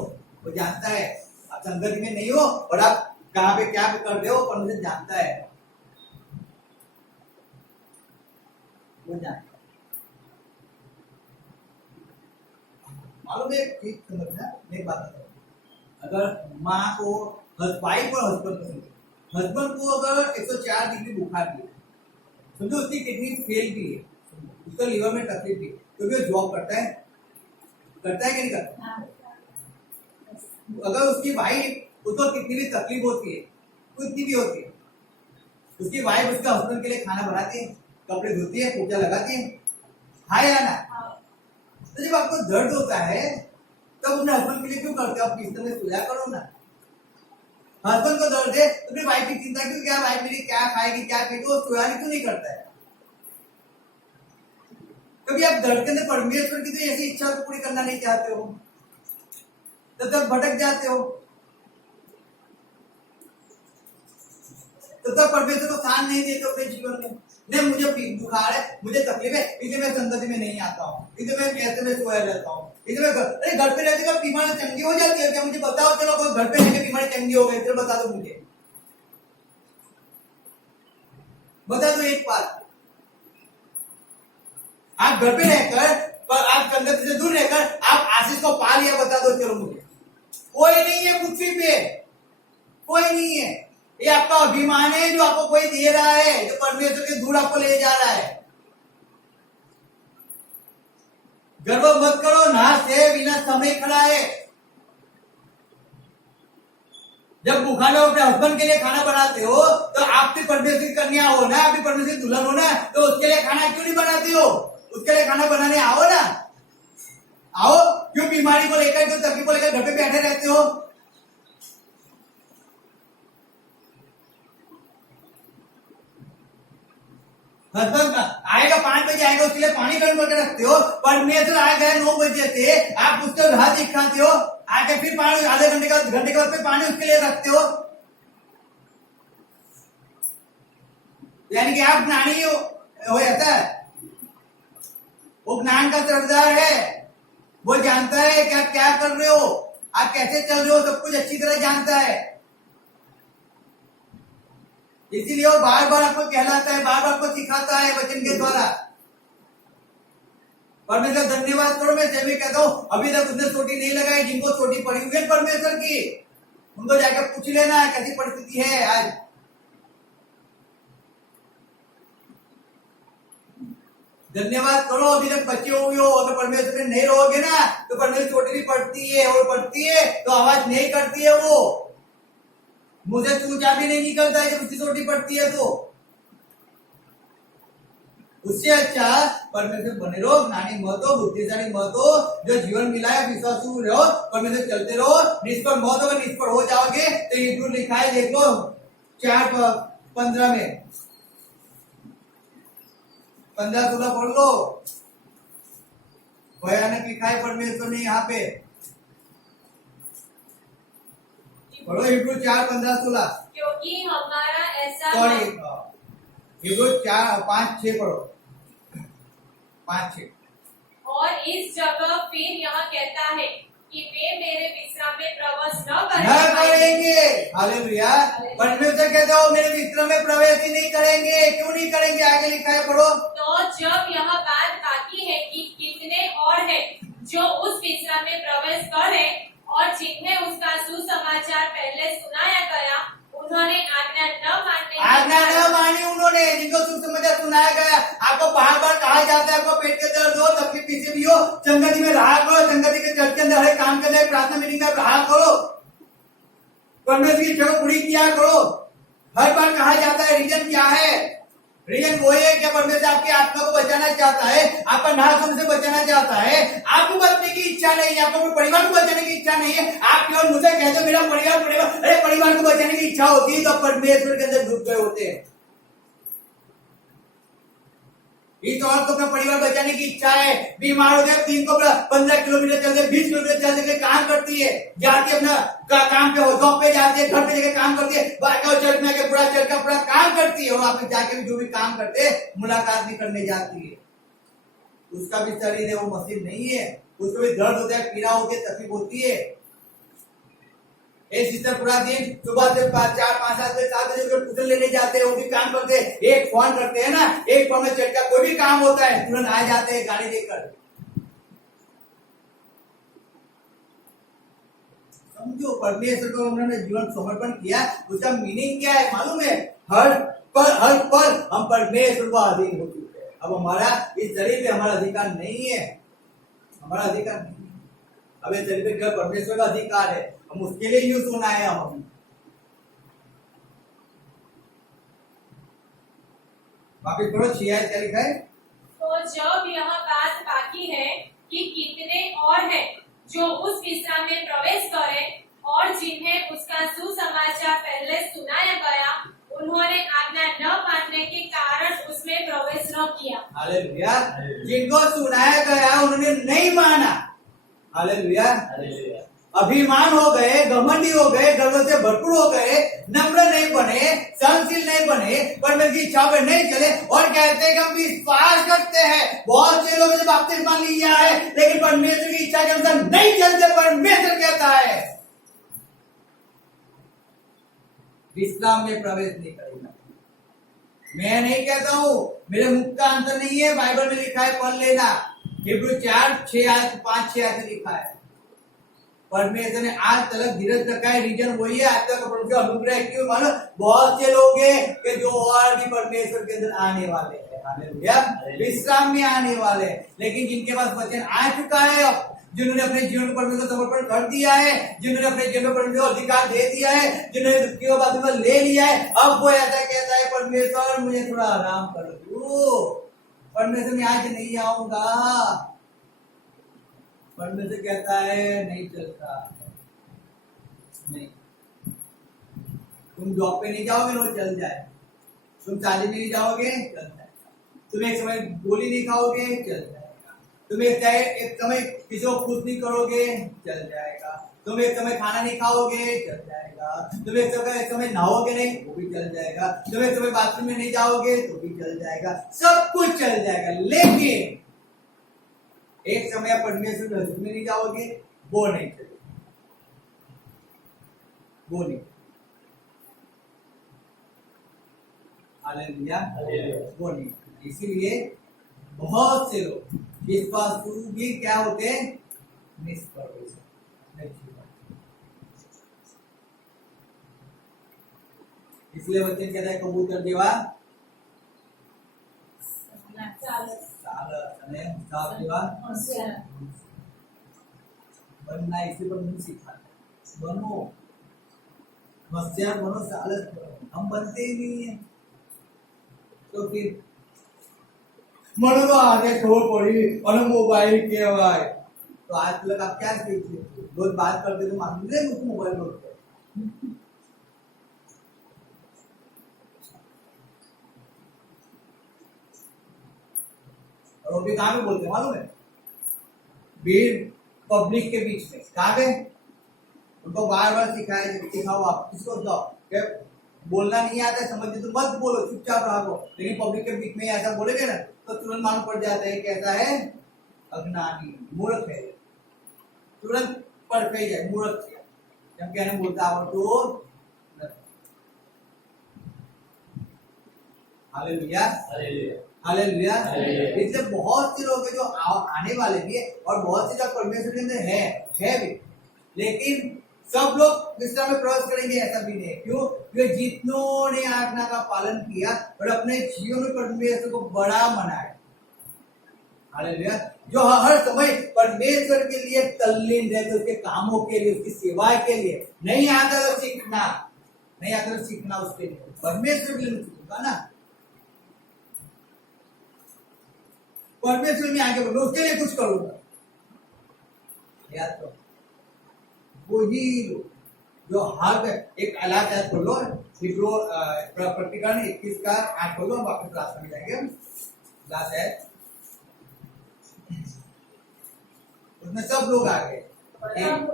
वो जानता है। आप संगत में नहीं हो और आप कहाँ पे क्या कर रहे हो परमेश्वर जानता है, वो जानता है। मालूम है एक चीज समझना, एक बात बताओ। अगर माँ को वाइफ और हस्बैंड को अगर 104 डिग्री बुखार भी, समझो उसकी किडनी फेल भी है, उसका लीवर में तकलीफ भी, क्योंकि वो जॉब करता है कि नहीं करता? अगर उसकी वाइफ, उसको कितनी भी तकलीफ होती है, कितनी भी होती है, उसकी वाइफ उसके हस्बैंड के लिए खाना बनाती है, कपड़े धोती है, पोछा लगाती है, हाँ या ना? तो जब आपको दर्द होता है तब अपने हस्बैंड के लिए क्यों करते हो? आप बिस्तर में सोया करो ना। हस्बैंड को दर्द है तो अपनी वाइफ की चिंता क्यों, क्या वाइफ मेरी क्या खाएगी, क्या पीएगी, वो सोया क्यों नहीं करता है? कभी आप दर्द के अंदर परमेश्वर की तो ऐसी इच्छा को पूरी करना नहीं चाहते हो, तो तब भटक जाते हो, तो तब परमेश्वर को स्थान नहीं देते अपने जीवन में। नहीं, मुझे बुखार है, मुझे तकलीफ है, इसलिए मैं संगति में नहीं आता हूँ, इसलिए मैं कैसे में सोया रहता हूँ, इसलिए मैं घर पे रहते का बीमारी चंगी हो जाती है क्या? मुझे बताओ, चलो कोई घर पे रहकर बीमारी चंगी हो गई, चलो बता दो मुझे, बता दो एक बात। आप घर पे रहकर, पर आप संगत से दूर रहकर आप आशीष को पा लिया, बता दो चलो मुझे। कोई नहीं है पृथ्वी पे, कोई नहीं है। ये आपका अभिमान है जो आपको कोई दे रहा है, जो परमेश्वर के दूर आपको ले जा रहा है। गर्व मत करो, नाश है, बिना समय खड़ा है। जब बुखार हो अपने हस्बैंड के लिए खाना बनाते हो तो आप भी परमेश्वर की कन्या हो ना, आप भी परमेश्वर की दुल्हन हो ना, तो उसके लिए खाना क्यों नहीं बनाती हो? उसके लिए खाना बनाने आओ ना, आओ। क्यों बीमारी को लेकर, क्यों तकलीफ को लेकर घर पे बैठे रहते हो? हस्बैंड आएगा 5 बजे आएगा, उसके लिए पानी गर्म करके रखते हो। परमेश्वर आएगा 9 बजे से, आप उसको राह दिखाते हो, आके फिर पानी आधे घंटे के बाद फिर पानी उसके लिए रखते हो। यानी कि आप ज्ञानी हो जाता है, वो ज्ञान का सरदार है, वो जानता है कि आप क्या कर रहे हो, आप कैसे चल रहे हो, सब कुछ अच्छी तरह जानता है। इसीलिए वो बार बार आपको कहलाता है, बार बार आपको सिखाता है वचन के द्वारा। परमेश्वर धन्यवाद करो, मैं जब भी कहता हूँ अभी तक उसने चोटी नहीं लगाई, जिनको चोटी पड़ी हुई है परमेश्वर की, उनको जाकर पूछ लेना कैसी परिस्थिति है आज। धन्यवाद करो, अभी तक बच्चे हुए हो। अगर परमेश्वर में नहीं रहोगे ना तो परमेश्वर चोटी भी पड़ती है, और पड़ती है तो आवाज नहीं करती है, वो मुझे चूचा भी नहीं निकलता है जब उसकी चोटी पड़ती है। तो उससे अच्छा परमेश्वर बने रहो, ज्ञानी मत हो, बुद्धिशाली मत हो, जो जीवन मिला है विश्वासु रहो, परमेश्वर चलते रहो, निष्फल मत हो। निष्फल हो जाओगे तो इब्रू लिखा है, देख लो 4:15 में, 15-16 पढ़ लो। भयानक लिखा है परमेश्वर ने यहाँ पे। पढ़ो हिब्रू 4:15-16। क्योंकि हमारा ऐसा सॉरी, हिब्रू 4:5-6 पढ़ो। 5-6। और इस जगह फिर यह कहता है कि वे मेरे विश्राम में प्रवेश न न करेंगे। हालेलुया। परमेश्वर कहते हो मेरे विश्राम में प्रवेश ही नहीं करेंगे। क्यों नहीं करेंगे? आगे लिखा है, पढ़ो। तो जब यह बात बाकी है कि कितने और हैं जो उस विश्राम में प्रवेश करें और जिन्हें उसका सुसमाचार पहले सुनाया गया, उन्होंने आज्ञा न मानी, उन्होंने जिनको सुसमाचार सुनाया गया। आपको बार बार कहा जाता है, आपको पेट के दर्द हो, तकलीफ किसी भी हो, संगति में रहा करो, संगति के चर्च के अंदर हर काम के लिए प्रार्थना मीटिंग में रहा करो, परमेश्वर की इच्छा को पूरी किया करो। हर बार कहा जाता है, रीजन क्या है? रीजन वो है कि परमेश्वर आपकी आत्मा को बचाना चाहता है, आपका नाश होने से बचाना चाहता है। आपको बचने की इच्छा नहीं है, आपको परिवार को बचाने की इच्छा नहीं है। आप केवल मुझे कहते हो मेरा परिवार, अरे परिवार को बचाने की इच्छा होती है तो परमेश्वर के अंदर डूब गए होते हैं। इस औरत को अपना परिवार बचाने की इच्छा है, बीमार हो जाए, 3 को 15 किलोमीटर चलते, 20 किलोमीटर चलते के काम करती है, जाती है अपना काम पे, जॉब पे जाती है, घर पे जाके काम करती है, चर्च में आके पूरा चर्च का पूरा काम करती है, और वहां पे जाके भी जो भी काम करते हैं मुलाकात भी करने जाती है। उसका भी शरीर है, वो मशीन नहीं है, उसको भी दर्द होता है, पीड़ा होती है, तकलीफ होती है। एक सिस्टर पूरा दिन सुबह से 4-5-7 बजे 7 बजे ट्यूशन लेने जाते हैं, वो भी काम करते हैं, एक फोन करते हैं ना, एक फोन में चट का कोई भी काम होता है तुरंत आ जाते हैं गाड़ी देकर। समझो परमेश्वर को उन्होंने जीवन समर्पण किया, उसका मीनिंग क्या है मालूम है? हर पल हम परमेश्वर को अधीन हो चुके हैं। अब हमारा इस शरीर पे हमारा अधिकार नहीं है, हमारा अधिकार नहीं है। अब इस शरीर पे परमेश्वर का अधिकार है, हम उसके लिए यूज होना है। हम वापिस पढ़ो 6 क्या लिखा है? तो जब यह बात बाकी है कि कितने और हैं जो उस विश्राम में प्रवेश करें और जिन्हें उसका सुसमाचार पहले सुनाया गया, उन्होंने आज्ञा न मानने के कारण उसमें प्रवेश न किया। हालेलुया। जिनको सुनाया गया उन्होंने नहीं माना। हालेलुया। अभिमान हो गए, घमंडी हो गए, गर्व से भरपूर हो गए, नम्र नहीं बने, सहनशील नहीं बने, परमेश्वर की इच्छा पे नहीं चले, और कहते हैं कि हम विश्वास करते हैं। बहुत से लोग जब बपतिस्मा लिया है लेकिन परमेश्वर की इच्छा के अनुसार नहीं चलते। परमेश्वर कहता है विश्राम में प्रवेश नहीं करेगा। मैं नहीं कहता हूं, मेरे मुख का अंतर नहीं है, बाइबल में लिखा है, पढ़ लेना। हिब्रू 4:5-6 लिखा है। परमेश्वर ने आज तक धीरज रखा है, रीजन वही है, आज तक अनुग्रह क्यों? मानो बहुत से लोग हैं कि जो और भी परमेश्वर के अंदर आने वाले हैं, हालेलुया, विश्राम में आने वाले हैं। लेकिन जिनके पास वचन आ चुका है, जिन्होंने अपने जीवन को परमेश्वर को समर्पण कर दिया है, जिन्होंने अपने जीवन को परमेश्वर को अधिकार दे दिया है, जिन्होंने दुखी को बात में ले लिया है, अब वो ऐसा कहता है परमेश्वर मुझे थोड़ा आराम कर दो, परमेश्वर मैं आज नहीं आऊंगा। परमेश्वर कहता है नहीं चलता, नहीं। तुम जॉब पे नहीं जाओगे वो चल जाए, तुम शादी में नहीं जाओगे चल जाएगा, तुम एक समय गोली नहीं खाओगे चल जाएगा, तुम एक समय किसी को खुश नहीं करोगे चल जाएगा, तुम एक समय खाना नहीं खाओगे चल जाएगा, तुम एक समय नहाओगे नहीं वो भी चल जाएगा, तुम एक समय बाथरूम में नहीं जाओगे तो भी चल जाएगा, सब कुछ चल जाएगा। लेकिन एक समय आप परमेश्वर में नहीं जाओगे वो नहीं चलेगा, वो नहीं। हालेलुया, वो नहीं। इसीलिए बहुत से लोग विश्वास भी क्या होते हैं, निष्फल। इसलिए वचन कहता है कबूतर जेवा बनना, इसी पर नहीं सिखाते। बनो होशियार बनो, सालस बनो, हम बनते ही नहीं है। तो फिर मनो आगे छोड़ पड़ी और मोबाइल के भाई, तो आज तक आप क्या सीखते? रोज बात करते तो मालूम नहीं मुझको मोबाइल में होता। तो भी कहाँ पे बोलते हैं मालूम है? भीड़ पब्लिक के बीच में। कहाँ पे? उनको बार बार सिखाया, सिखाओ आप किसको जाओ, बोलना नहीं आता है समझते तो मत बोलो, चुपचाप रहो। लेकिन पब्लिक के बीच में ऐसा बोलेगे ना तो तुरंत मालूम पड़ जाता है कैसा है, अज्ञानी, मूर्ख है, तुरंत पढ़ पे जाए मूर्ख है। जब कहने बोलता है तो हालेलुया, हालेलुया। इसलिए बहुत से लोग हैं जो आने वाले भी है और बहुत से जो परमेश्वर के अंदर है भी, लेकिन सब लोग विश्राम में प्रवेश करेंगे ऐसा भी नहीं है। क्यों? क्योंकि जितनों ने आज्ञा का पालन किया और अपने जीवन में परमेश्वर को बड़ा मनाया, हालेलुया, जो हर समय परमेश्वर के लिए तल्लीन रहते, उसके कामों के लिए, उसकी सेवा के लिए। नहीं आता तो सीखना, नहीं आता तो सीखना उसके लिए, परमेश्वर के लिए सीखूंगा ना, परमेश्वर में आगे बढ़ूंगा, उसके लिए कुछ करूंगा। याद करो वही जो हर एक अलग है खोलो, हिब्रू प्रतिकरण 21 का 8 खोलो, हम वापस क्लास में जाएंगे। क्लास है उसमें सब लोग आ गए, परंतु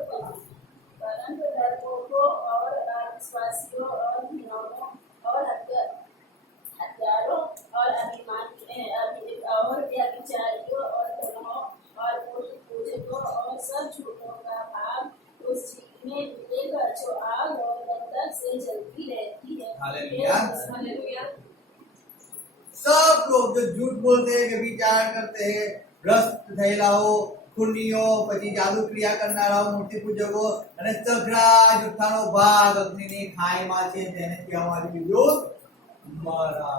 डरपोकों और अविश्वासियों और घिनौनों और हत्यारों और और व्यभिचारियों और धर्मों और पूजकों और सब झूठों का भाग उस चीज में मिलेगा जो आग और गंधक से जलती रहती है। हालेलुया। हालेलुया। सब लोग जो झूठ बोलते हैं, व्यभिचार करते हैं, रस फैलाओ, खुनियो, પછી જાદુ ક્રિયા કરનારાઓ, મૂર્તિ પૂજકો અને સઘળા જુઠ્ઠાનો ભાગ અગ્નિની ખાઈમાં છે, જેને કહેવામાં આવ્યું મરા।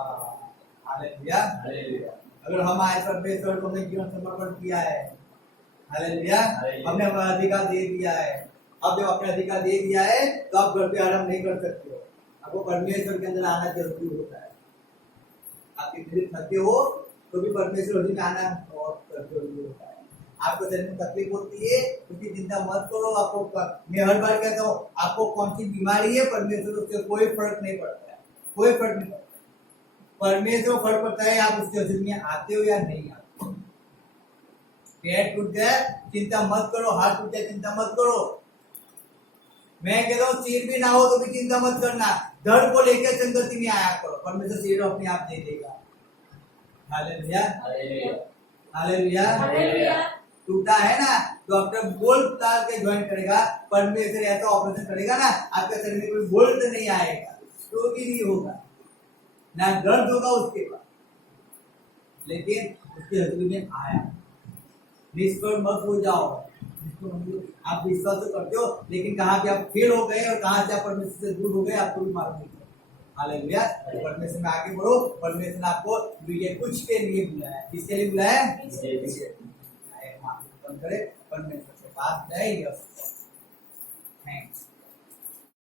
Hallelujah, hallelujah. अगर हम आज परमेश्वर को अपने जीवन समर्पण किया है, हालेलुया, हमने अपना अधिकार दे दिया है। अब जब अपने अधिकार दे दिया है तो आप घर पे आराम नहीं कर सकते हो, आपको परमेश्वर के अंदर आना जरूरी होता है। आप कितने थके हो तो भी परमेश्वर में आना बहुत जरूरी होता है। आपको शरीर में तकलीफ होती है, उसकी चिंता मत करो। आपको मैं हर बार कहता हूँ, आपको कौन सी बीमारी है, परमेश्वर उससे कोई फर्क नहीं पड़ता है, कोई फर्क नहीं पड़ता। परमेश्वर फर्क पड़ता है आप उसके हजूर में आते हो या नहीं आते। पेट टूट जाए चिंता मत करो, हाथ टूट जाए चिंता मत करो। मैं कहता हूँ सिर भी ना हो तो भी चिंता मत करना, धड़ को लेकर संगति में आया करो, परमेश्वर सिर अपने आप दे देगा। Hallelujah, hallelujah, hallelujah. टूटा है ना, डॉक्टर बोल्ट डाल के ज्वाइन करेगा, परमेश्वर ऐसा ऑपरेशन करेगा ना, आपके शरीर में कोई बोल्ट नहीं आएगा, तो भी नहीं होगा, ना दर्द होगा उसके बाद, लेकिन उसके हजूर में आया। निष्फल मत हो जाओ। आप विश्वास तो करते हो, लेकिन कहाँ पे आप फेल हो गए और कहाँ से आप परमेश्वर से दूर हो गए आपको भी मालूम नहीं। हालेलुया, परमेश्वर में आगे बढ़ो। परमेश्वर ने आपको कुछ के लिए बुलाया, किसके लिए बुलाया? परमेश्वर से बात नहीं। थैंक्स।